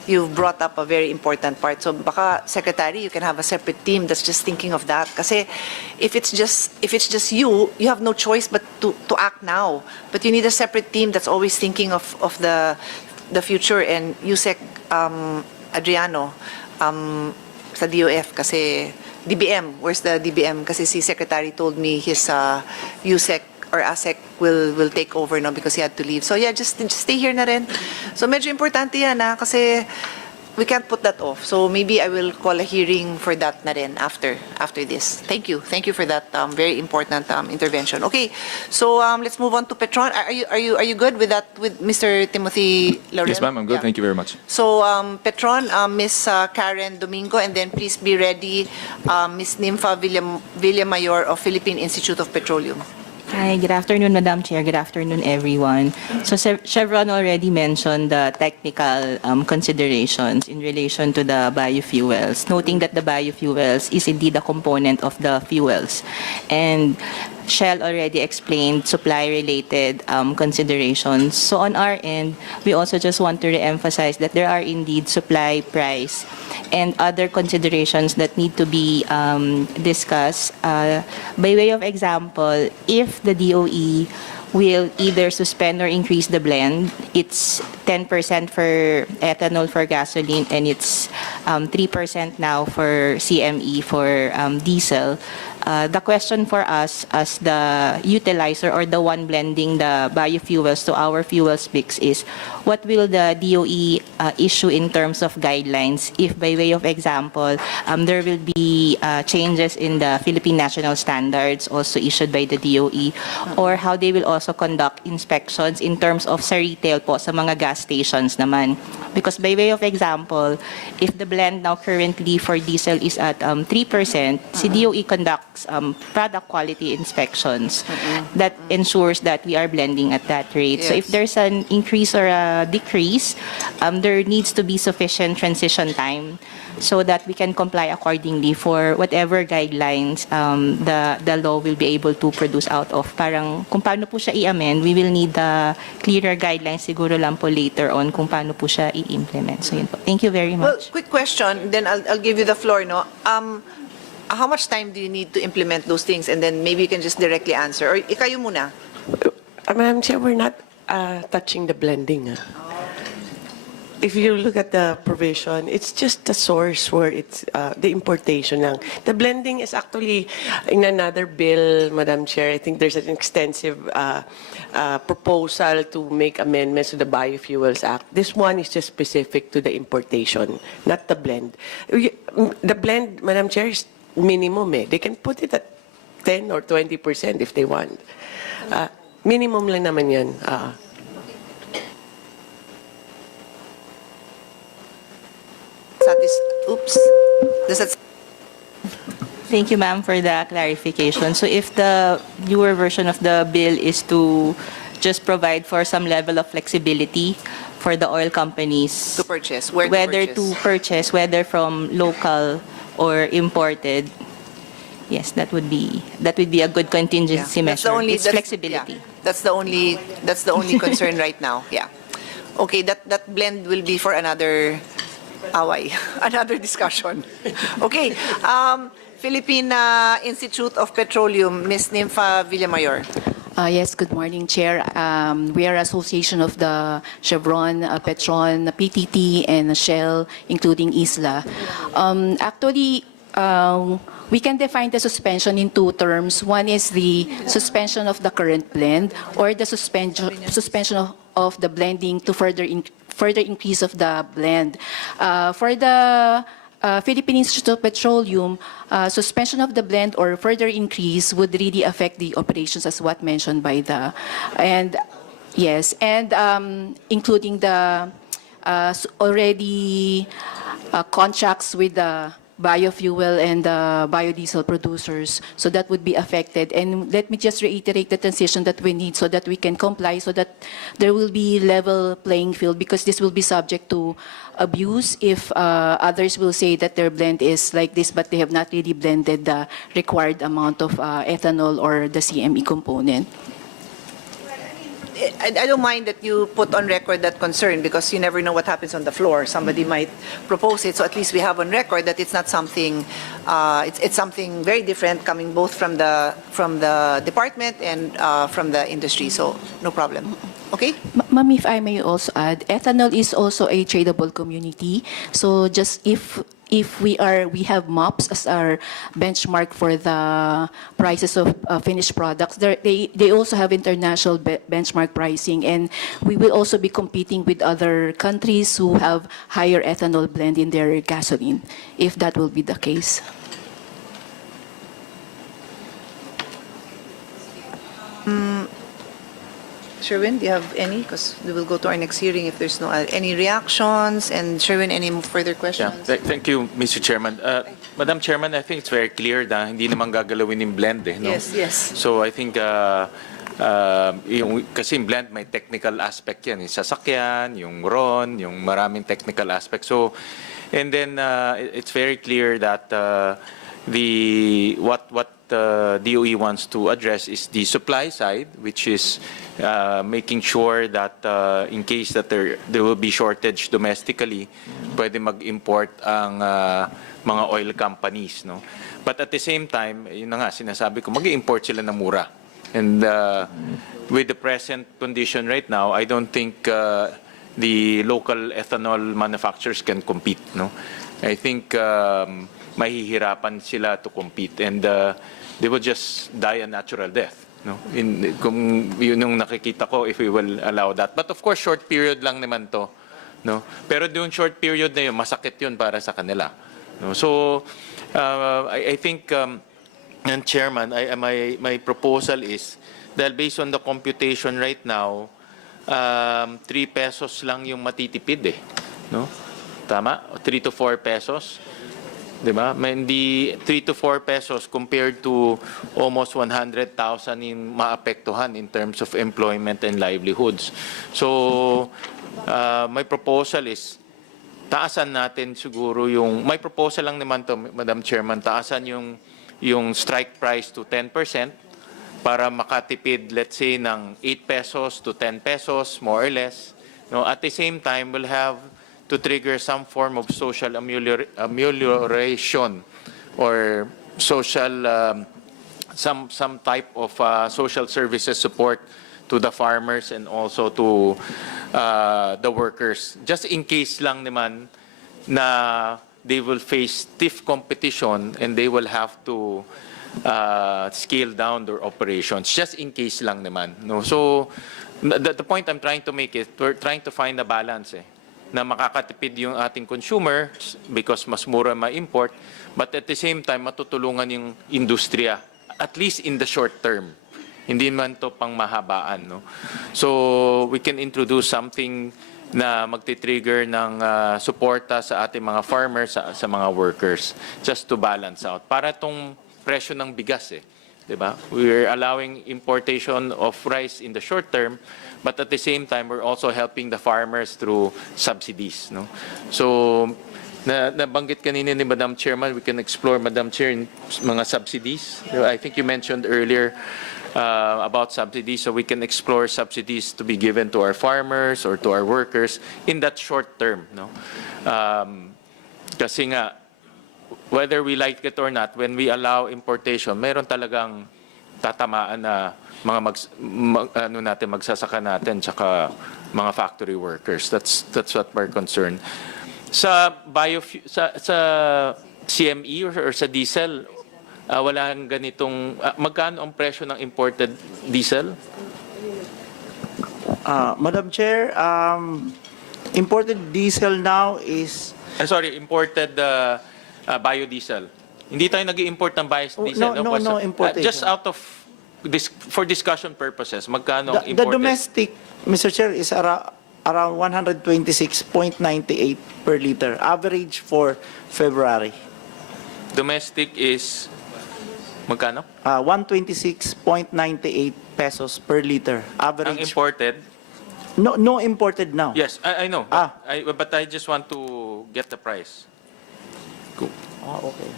you've brought up a very important part. So baka, Secretary, you can have a separate team that's just thinking of that. Kasi if it's just you have no choice but to act now. But you need a separate team that's always thinking of the future. And Yusek Adriano sa DOF kasi DBM, where's the DBM? Kasi si Secretary told me his Yusek or ASEC will take over, no, because he had to leave. So yeah, just stay here na rin. So medyo importante yan, kasi we can't put that off. So maybe I will call a hearing for that na rin after this. Thank you for that very important intervention. Okay, so let's move on to Petron. Are you good with that with Mr. Timothy Laurel? Yes, ma'am, I'm good. Yeah. Thank you very much. So Petron, Miss Karen Domingo, and then please be ready, Miss Nympha Villamayor of Philippine Institute of Petroleum. Hi, good afternoon, Madam Chair. Good afternoon, everyone. So Chevron already mentioned the technical considerations in relation to the biofuels, noting that the biofuels is indeed a component of the fuels. And Shell already explained supply-related considerations. So on our end, we also just want to reemphasize that there are indeed supply, price, and other considerations that need to be discussed. By way of example, if the DOE will either suspend or increase the blend, it's 10% for ethanol for gasoline, and it's 3% now for CME for diesel. The question for us as the utilizer or the one blending the biofuels to our fuels mix is, what will the DOE issue in terms of guidelines if, by way of example, there will be changes in the Philippine national standards also issued by the DOE, or how they will also conduct inspections in terms of sa retail po, sa mga gas stations naman. Because by way of example, if the blend now currently for diesel is at 3%, si DOE conducts product quality inspections that ensures that we are blending at that rate. So if there's an increase or a decrease, there needs to be sufficient transition time so that we can comply accordingly for whatever guidelines the law will be able to produce out of. Parang kung paano po siya i-amend, we will need the clearer guidelines siguro lang po later on kung paano po siya i-implement. So yun po. Thank you very Well, much. quick question, then I'll give you the floor, no? How much time do you need to implement those things? And then maybe you can just directly answer. Or ikayo muna. Madam Chair, we're not touching the blending. If you look at the provision, it's just the source where it's the importation lang. The blending is actually in another bill, Madam Chair. I think there's an extensive proposal to make amendments to the Biofuels Act. This one is just specific to the importation, not the blend. The blend, Madam Chair, is minimum. They can put it at 10 or 20% if they want. Minimum lang naman yan. Oops. Thank you, ma'am, for the clarification. So if the newer version of the bill is to just provide for some level of flexibility for the oil companies To purchase. Where whether to purchase. to purchase, whether from local or imported, yes, that would be a good contingency measure. It's flexibility. That's the only concern right now. Yeah. Okay, that blend will be for another away, another discussion. Okay. Philippine Institute of Petroleum, Ms. Nympha Villamayor. Yes, good morning, Chair. We are association of the Chevron, Petron, PTT, and Shell, including Isla. Actually, we can define the suspension in two terms. One is the suspension of the current blend, or the suspension of the blending to further increase of the blend. For the Philippine Institute of Petroleum, suspension of the blend or further increase would really affect the operations, as what mentioned by the, and yes, and including the already contracts with the biofuel and biodiesel producers, so that would be affected. And let me just reiterate the transition that we need so that we can comply, so that there will be level playing field, because this will be subject to abuse if others will say that their blend is like this, but they have not really blended the required amount of ethanol or the CME component. I don't mind that you put on record that concern, because you never know what happens on the floor. Somebody might propose it, so at least we have on record that it's not something. It's something very different, coming both from the department and from the industry. So no problem. Okay. Ma'am, if I may also add, ethanol is also a tradable commodity. So just if we have MOPS as our benchmark for the prices of finished products, they also have international benchmark pricing, and we will also be competing with other countries who have higher ethanol blend in their gasoline, if that will be the case. Sherwin, do you have any? Because we will go to our next hearing if there's no any reactions. And Sherwin, any further questions? Yeah. Thank you, Mr. Chairman. Madam Chairman, I think it's very clear na hindi naman gagalawin yung blend. No? Yes. So I think kasi yung blend may technical aspect yan. Yung sasakyan, yung RON, yung maraming technical aspect. So, and then it's very clear that what DOE wants to address is the supply side, which is making sure that in case that there will be shortage domestically, pwede mag-import ang mga oil companies, no? But at the same time, yun na nga, sinasabi ko, mag-import sila ng mura. And with the present condition right now, I don't think the local ethanol manufacturers can compete, no? I think mahihirapan sila to compete, and they will just die a natural death, no? Kung yun yung nakikita ko, if we will allow that. But of course, short period lang naman to, no? Pero yung short period na yun, masakit yun para sa kanila, no? So I think, and Chairman, my proposal is, dahil based on the computation right now, 3 pesos lang yung matitipid, no? Tama? 3 to 4 pesos. Diba? Hindi 3 to 4 pesos compared to almost 100,000 in maapektuhan in terms of employment and livelihoods. So, my proposal is, taasan natin siguro yung, may proposal lang naman to, Madam Chairman, taasan yung strike price to 10% para makatipid, let's say, ng 8 pesos to 10 pesos, more or less. No, at the same time, we'll have to trigger some form of social amelioration or social, some type of social services support to the farmers and also to the workers. Just in case lang naman na they will face stiff competition and they will have to scale down their operations, just in case lang naman, no? So the point I'm trying to make is we're trying to find a balance, na makakatipid yung ating consumer because mas mura ma-import, but at the same time matutulungan yung industriya, at least in the short term. Hindi man to pang mahabaan, no? So we can introduce something na magti-trigger ng suporta sa ating mga farmers, sa mga workers, just to balance out. Para itong presyo ng bigas, diba? We're allowing importation of rice in the short term, but at the same time, we're also helping the farmers through subsidies, no? So, nabanggit kanina ni Madam Chairman, we can explore, Madam Chair, in mga subsidies. I think you mentioned earlier about subsidies, so we can explore subsidies to be given to our farmers or to our workers in that short term, no? Kasi nga, whether we like it or not, when we allow importation, mayroon talagang tatamaan na mga magsasaka natin tsaka mga factory workers. That's what we're concerned. Sa sa CME or sa diesel, walang ganitong magkano ang presyo ng imported diesel? Madam Chair, imported diesel now is Imported biodiesel. Hindi tayo nag-i-import ng biodiesel. No importation. Just out of for discussion purposes, magkano ang The imported? domestic, Mr. Chair, is around 126.98 per liter, average for February. Domestic is magkano? 126.98 pesos per liter, average. Ang imported? No imported now. Yes, I know. But I just want to get the price. Cool. Okay.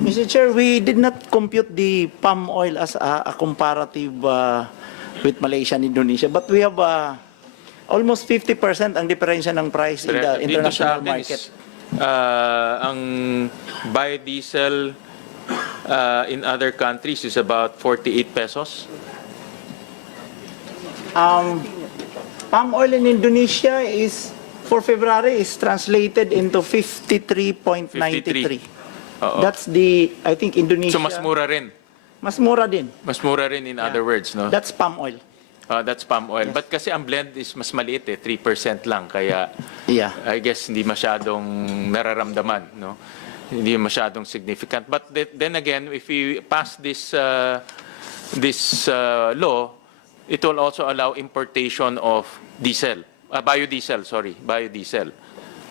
Mr. Chair, we did not compute the palm oil as a comparative with Malaysia and Indonesia, but we have almost 50% ang diferensya ng price in the international market. Ang biodiesel in other countries is about 48 pesos. Palm oil in Indonesia is, for February, is translated into 53.93. That's the, I think, Indonesia. So mas mura rin. Mas mura din. Mas mura rin in other words, no? That's palm oil. That's palm oil. Yes. But kasi ang blend is mas maliit 3% lang. Kaya I guess hindi masyadong nararamdaman, no? Hindi masyadong significant. But then again, if we pass this law, it will also allow importation of biodiesel.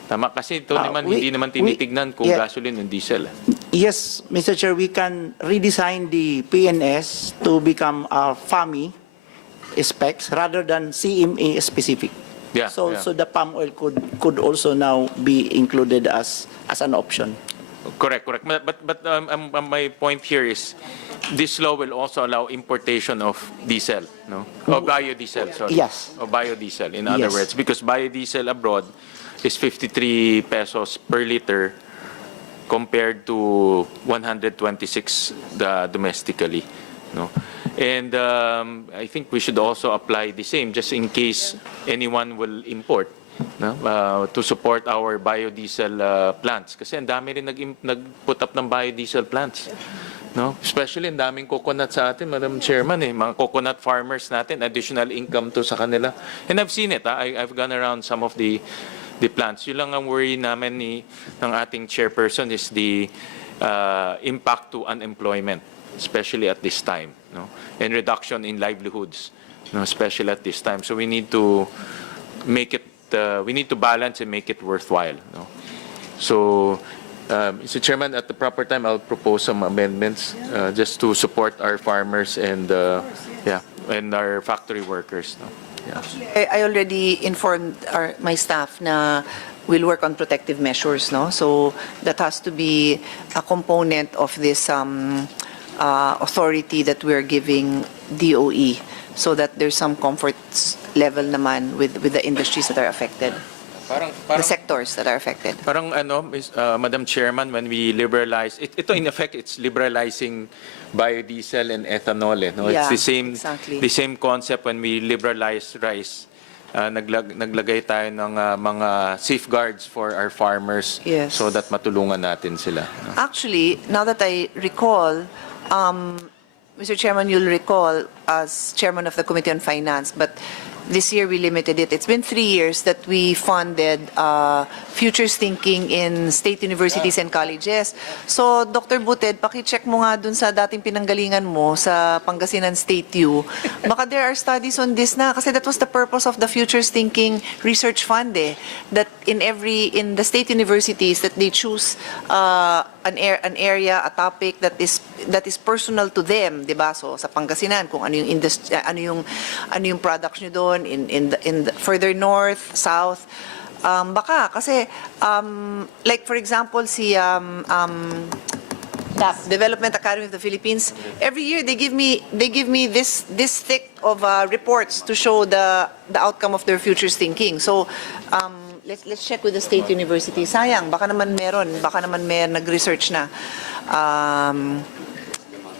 Tama, kasi ito naman hindi naman tinitignan kung gasoline and diesel. Yes, Mr. Chair, we can redesign the PNS to become FAMI specs rather than CMA specific. Yeah, So, yeah. so the palm oil could also now be included as an option. Correct. But my point here is this law will also allow importation of diesel, no? Or biodiesel, sorry. Yes. Or biodiesel, in other Yes. words. Because biodiesel abroad is 53 pesos per liter compared to 126 domestically, no? And I think we should also apply the same just in case anyone will import, no? To support our biodiesel plants. Kasi ang dami rin nag-put up ng biodiesel plants. No? Especially ang daming coconut sa atin, Madam Chairman. Mga coconut farmers natin, additional income to sa kanila. And I've seen it. I've gone around some of the plants. Yun lang ang worry namin ng ating chairperson is the impact to unemployment, especially at this time. No? And reduction in livelihoods, no? Especially at this time. So we need to make it we need to balance and make it worthwhile. No? So, Mr. Chairman, at the proper time, I'll propose some amendments just to support our farmers and and our factory workers. No? Yeah. I already informed my staff na we'll work on protective measures, no? So that has to be a component of this authority that we're giving DOE, so that there's some comfort level naman with the industries that are affected, the sectors that are affected. Parang Madam Chairman, when we liberalize, ito in effect, it's liberalizing biodiesel and ethanol. No? Yeah, it's exactly. the same concept when we liberalize rice. Naglagay tayo ng mga safeguards for our farmers, Yes. so that matulungan natin sila. No? Actually, now that I recall, Mr. Chairman, you'll recall as chairman of the Committee on Finance, but this year we limited it. It's been 3 years that we funded futures thinking in state universities and colleges. So, Dr. Buted, pakicheck mo nga dun sa dating pinanggalingan mo sa Pangasinan State U. Baka there are studies on this na, kasi that was the purpose of the futures thinking research fund that in the state universities that they choose an area, a topic that is personal to them, 'di ba? So sa Pangasinan, kung ano yung ano yung products nyo doon in the further north, south, baka kasi like for example si Development Academy of the Philippines, every year they give me this thick of reports to show the outcome of their futures thinking. So let's check with the state university. Sayang, baka naman may nag-research na.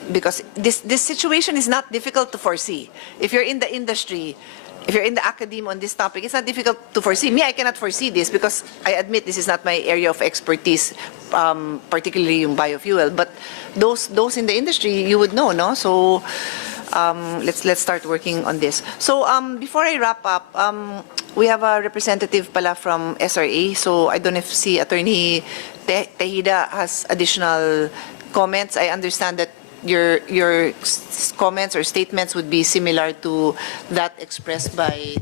Because this situation is not difficult to foresee. If you're in the industry, if you're in the academia on this topic, it's not difficult to foresee. Me, I cannot foresee this because I admit this is not my area of expertise, particularly yung biofuel. But those in the industry, you would know, no? So let's start working on this. So before I wrap up, we have a representative pala from SRA. So I don't know if si Attorney Tejeda has additional comments. I understand that your comments or statements would be similar to that expressed by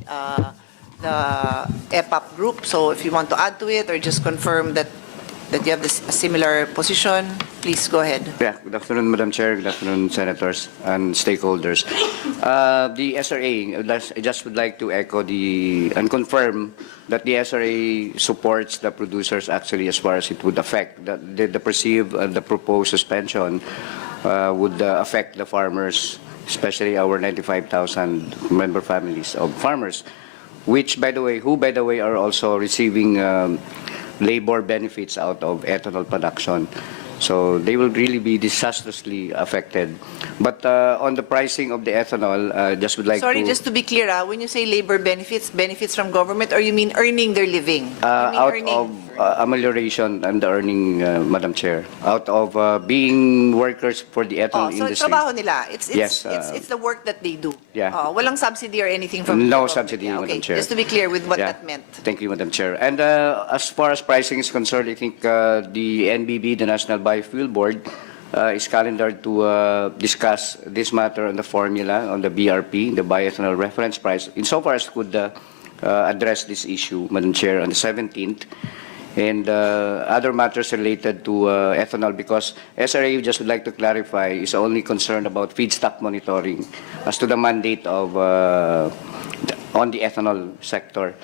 the EPAP group. So if you want to add to it or just confirm that you have a similar position, please go ahead. Yeah, good afternoon, Madam Chair. Good afternoon, Senators and stakeholders. The SRA, I just would like to echo and confirm that the SRA supports the producers actually as far as it would affect. The proposed suspension would affect the farmers, especially our 95,000 member families of farmers, who by the way are also receiving labor benefits out of ethanol production. So they will really be disastrously affected. But on the pricing of the ethanol, just would like Sorry, just to be clear, when you say labor benefits from government, or you mean earning their living? Out of amelioration and the earning, Madam Chair, out of being workers for the ethanol so industry. trabaho nila. Yes, It's the work that they do. Yeah. Walang subsidy or anything from the No government. subsidy, Yeah, Madam okay. Chair. Just to be clear with what Yeah. that meant. Thank you, Madam Chair. And as far as pricing is concerned, I think the NBB, the National Biofuel Board, is calendared to discuss this matter on the formula, on the BRP, the bioethanol reference price, insofar as could address this issue, Madam Chair, on the 17th. And other matters related to ethanol, because SRA, just would like to clarify, is only concerned about feedstock monitoring as to the mandate of on the ethanol sector.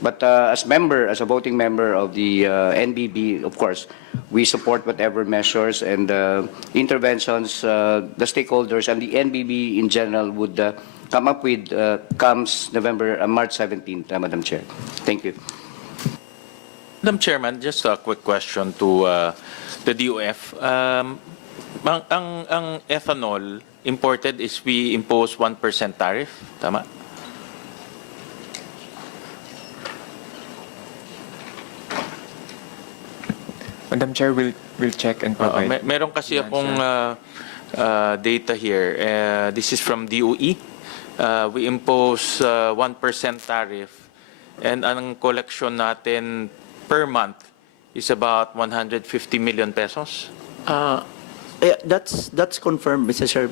But as a voting member of the NBB, of course, we support whatever measures and interventions the stakeholders and the NBB in general would come up with comes March 17th, Madam Chair. Thank you. Madam Chairman, just a quick question to the DOF. Ang ethanol imported is we impose 1% tariff, tama? Madam Chair, we'll check and provide. Meron kasi akong data here. This is from DOE. We impose 1% tariff and ang collection natin per month is about 150 million pesos. That's confirmed, Mr. Chair,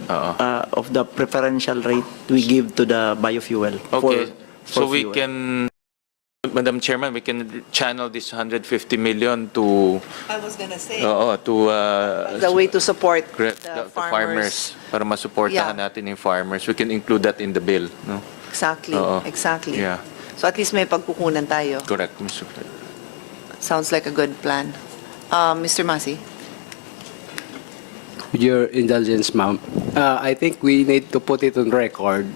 of the preferential rate we give to the biofuel. Okay, so we fuel. can, Madam Chairman, we can channel this 150 million to I was gonna say, the the way to support the the farmers para masuportahan natin yung farmers. We can include that in the bill, no? Exactly, exactly. Yeah, So at least may pagkukunan tayo. correct, Mr. President. Sounds like a good plan. Mr. Masi? With your indulgence, ma'am, I think we need to put it on record.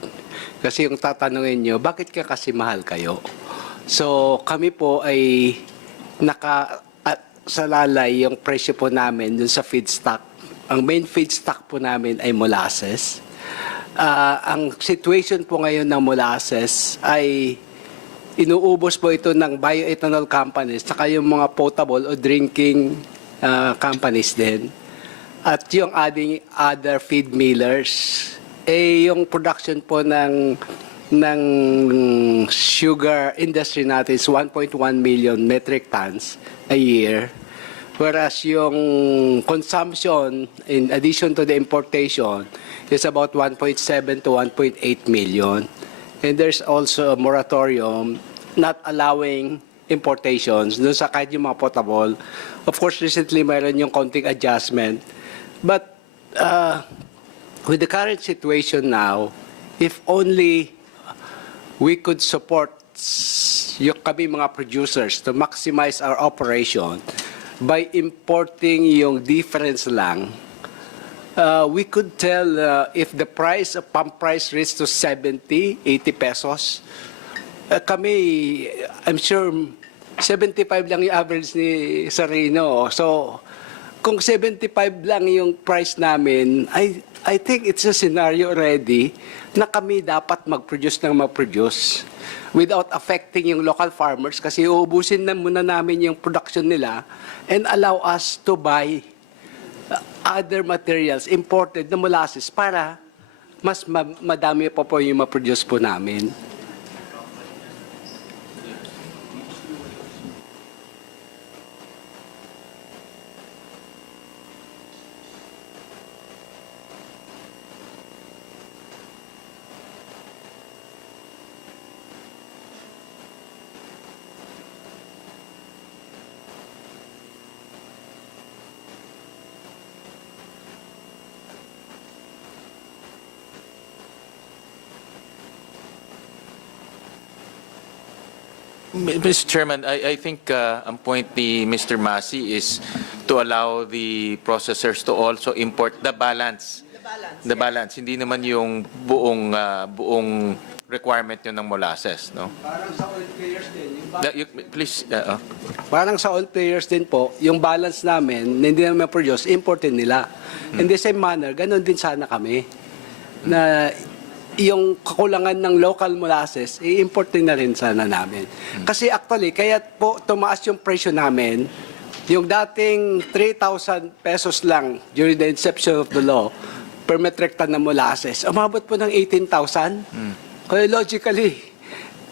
Kasi yung tatanungin nyo, bakit ka kasi mahal kayo? So kami po ay nakasalalay yung presyo po namin dun sa feedstock. Ang main feedstock po namin ay molasses. Ang situation po ngayon ng molasses ay inuubos po ito ng bioethanol companies saka yung mga potable o drinking companies din. At yung other feed millers, yung production po ng sugar industry natin is 1.1 million metric tons a year. Whereas yung consumption, in addition to the importation, is about 1.7 to 1.8 million. And there's also a moratorium not allowing importations doon sa kahit yung mga potable. Of course, recently mayroon yung konting adjustment. But with the current situation now, if only we could support yung kami mga producers to maximize our operation by importing yung difference lang, we could tell if the price of pump price reached to 70, 80 pesos. Kami, I'm sure 75 lang yung average ni Sarino. So, kung 75 lang yung price namin, I think it's a scenario already na kami dapat mag-produce without affecting yung local farmers kasi uubusin na muna namin yung production nila and allow us to buy other materials imported na molasses para mas madami pa po yung ma-produce po namin. Mr. Chairman, I think ang point ni Mr. Masi is to allow the processors to also import the balance. The balance. Hindi naman yung buong requirement yun ng molasses, no? Parang sa oil players din. Please. Parang sa oil players din po, yung balance namin na hindi naman produce, importin nila. In the same manner, ganun din sana kami. Na yung kakulangan ng local molasses, i-importin na rin sana namin. Kasi actually, kaya po tumaas yung presyo namin, yung dating 3,000 pesos lang during the inception of the law per metric ton na molasses, umabot po ng 18,000. Kaya logically,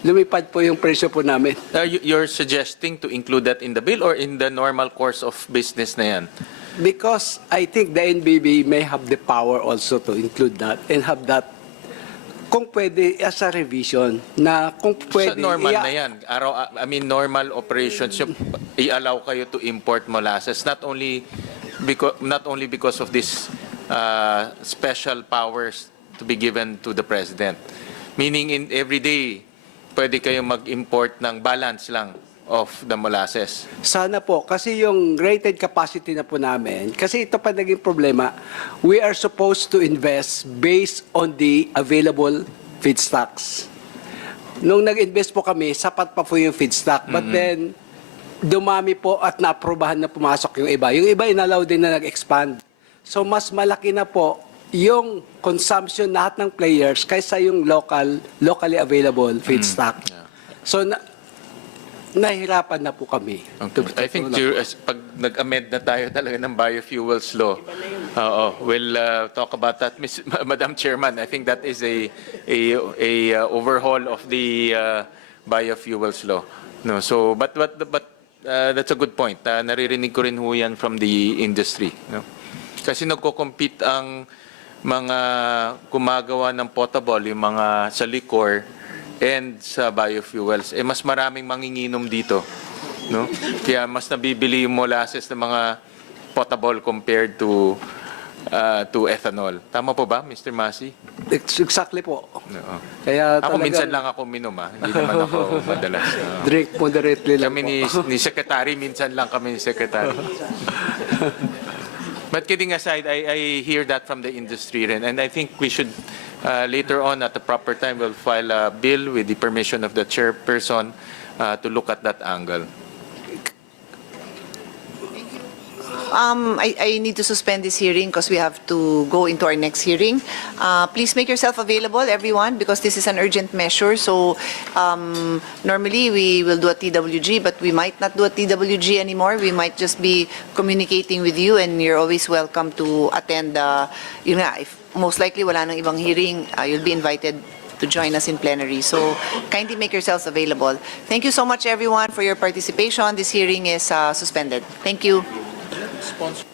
lumipad po yung presyo po namin. You're suggesting to include that in the bill or in the normal course of business na yan? Because I think the NBB may have the power also to include that and have that kung pwede as a revision na kung pwede So normal na yan. Normal operations yung i-allow kayo to import molasses not only because of this special powers to be given to the president. Meaning in every day pwede kayong mag-import ng balance lang of the molasses. Sana po, kasi yung rated capacity na po namin, kasi ito pa naging problema, we are supposed to invest based on the available feedstocks. Nung nag-invest po kami, sapat pa po yung feedstock. But then, dumami po at naaprobahan na pumasok yung iba. Yung iba inalaw din na nag-expand. So, mas malaki na po yung consumption lahat ng players kaysa yung locally available feedstock. So, nahihirapan na po kami. I think pag nag-amend na tayo talaga ng biofuels law, we'll talk about that, Madam Chairman. I think that is a overhaul of the biofuels law. No, so but that's a good point. Naririnig ko rin ho yan from the industry. No? Kasi nagko-compete ang mga gumagawa ng potable, yung mga sa liquor and sa biofuels, mas maraming manginginom dito, no? Kaya mas nabibili yung molasses ng mga potable compared to ethanol. Tama po ba, Mr. Masi? Exactly po. No. Kaya Ako talagang minsan lang ako minom, hindi naman ako madalas. drink moderately lang Kami po. ni Secretary, minsan lang kami ni Secretary. But kidding aside, I hear that from the industry rin, and I think we should later on at the proper time we'll file a bill with the permission of the chairperson to look at that angle. I need to suspend this hearing because we have to go into our next hearing. Please make yourself available, everyone, because this is an urgent measure. So normally we will do a TWG, but we might not do a TWG anymore. We might just be communicating with you, and you're always welcome to attend. Yun nga, if most likely wala nang ibang hearing, you'll be invited to join us in plenary. So kindly make yourselves available. Thank you so much, everyone, for your participation. This hearing is suspended. Thank you. Sponsor.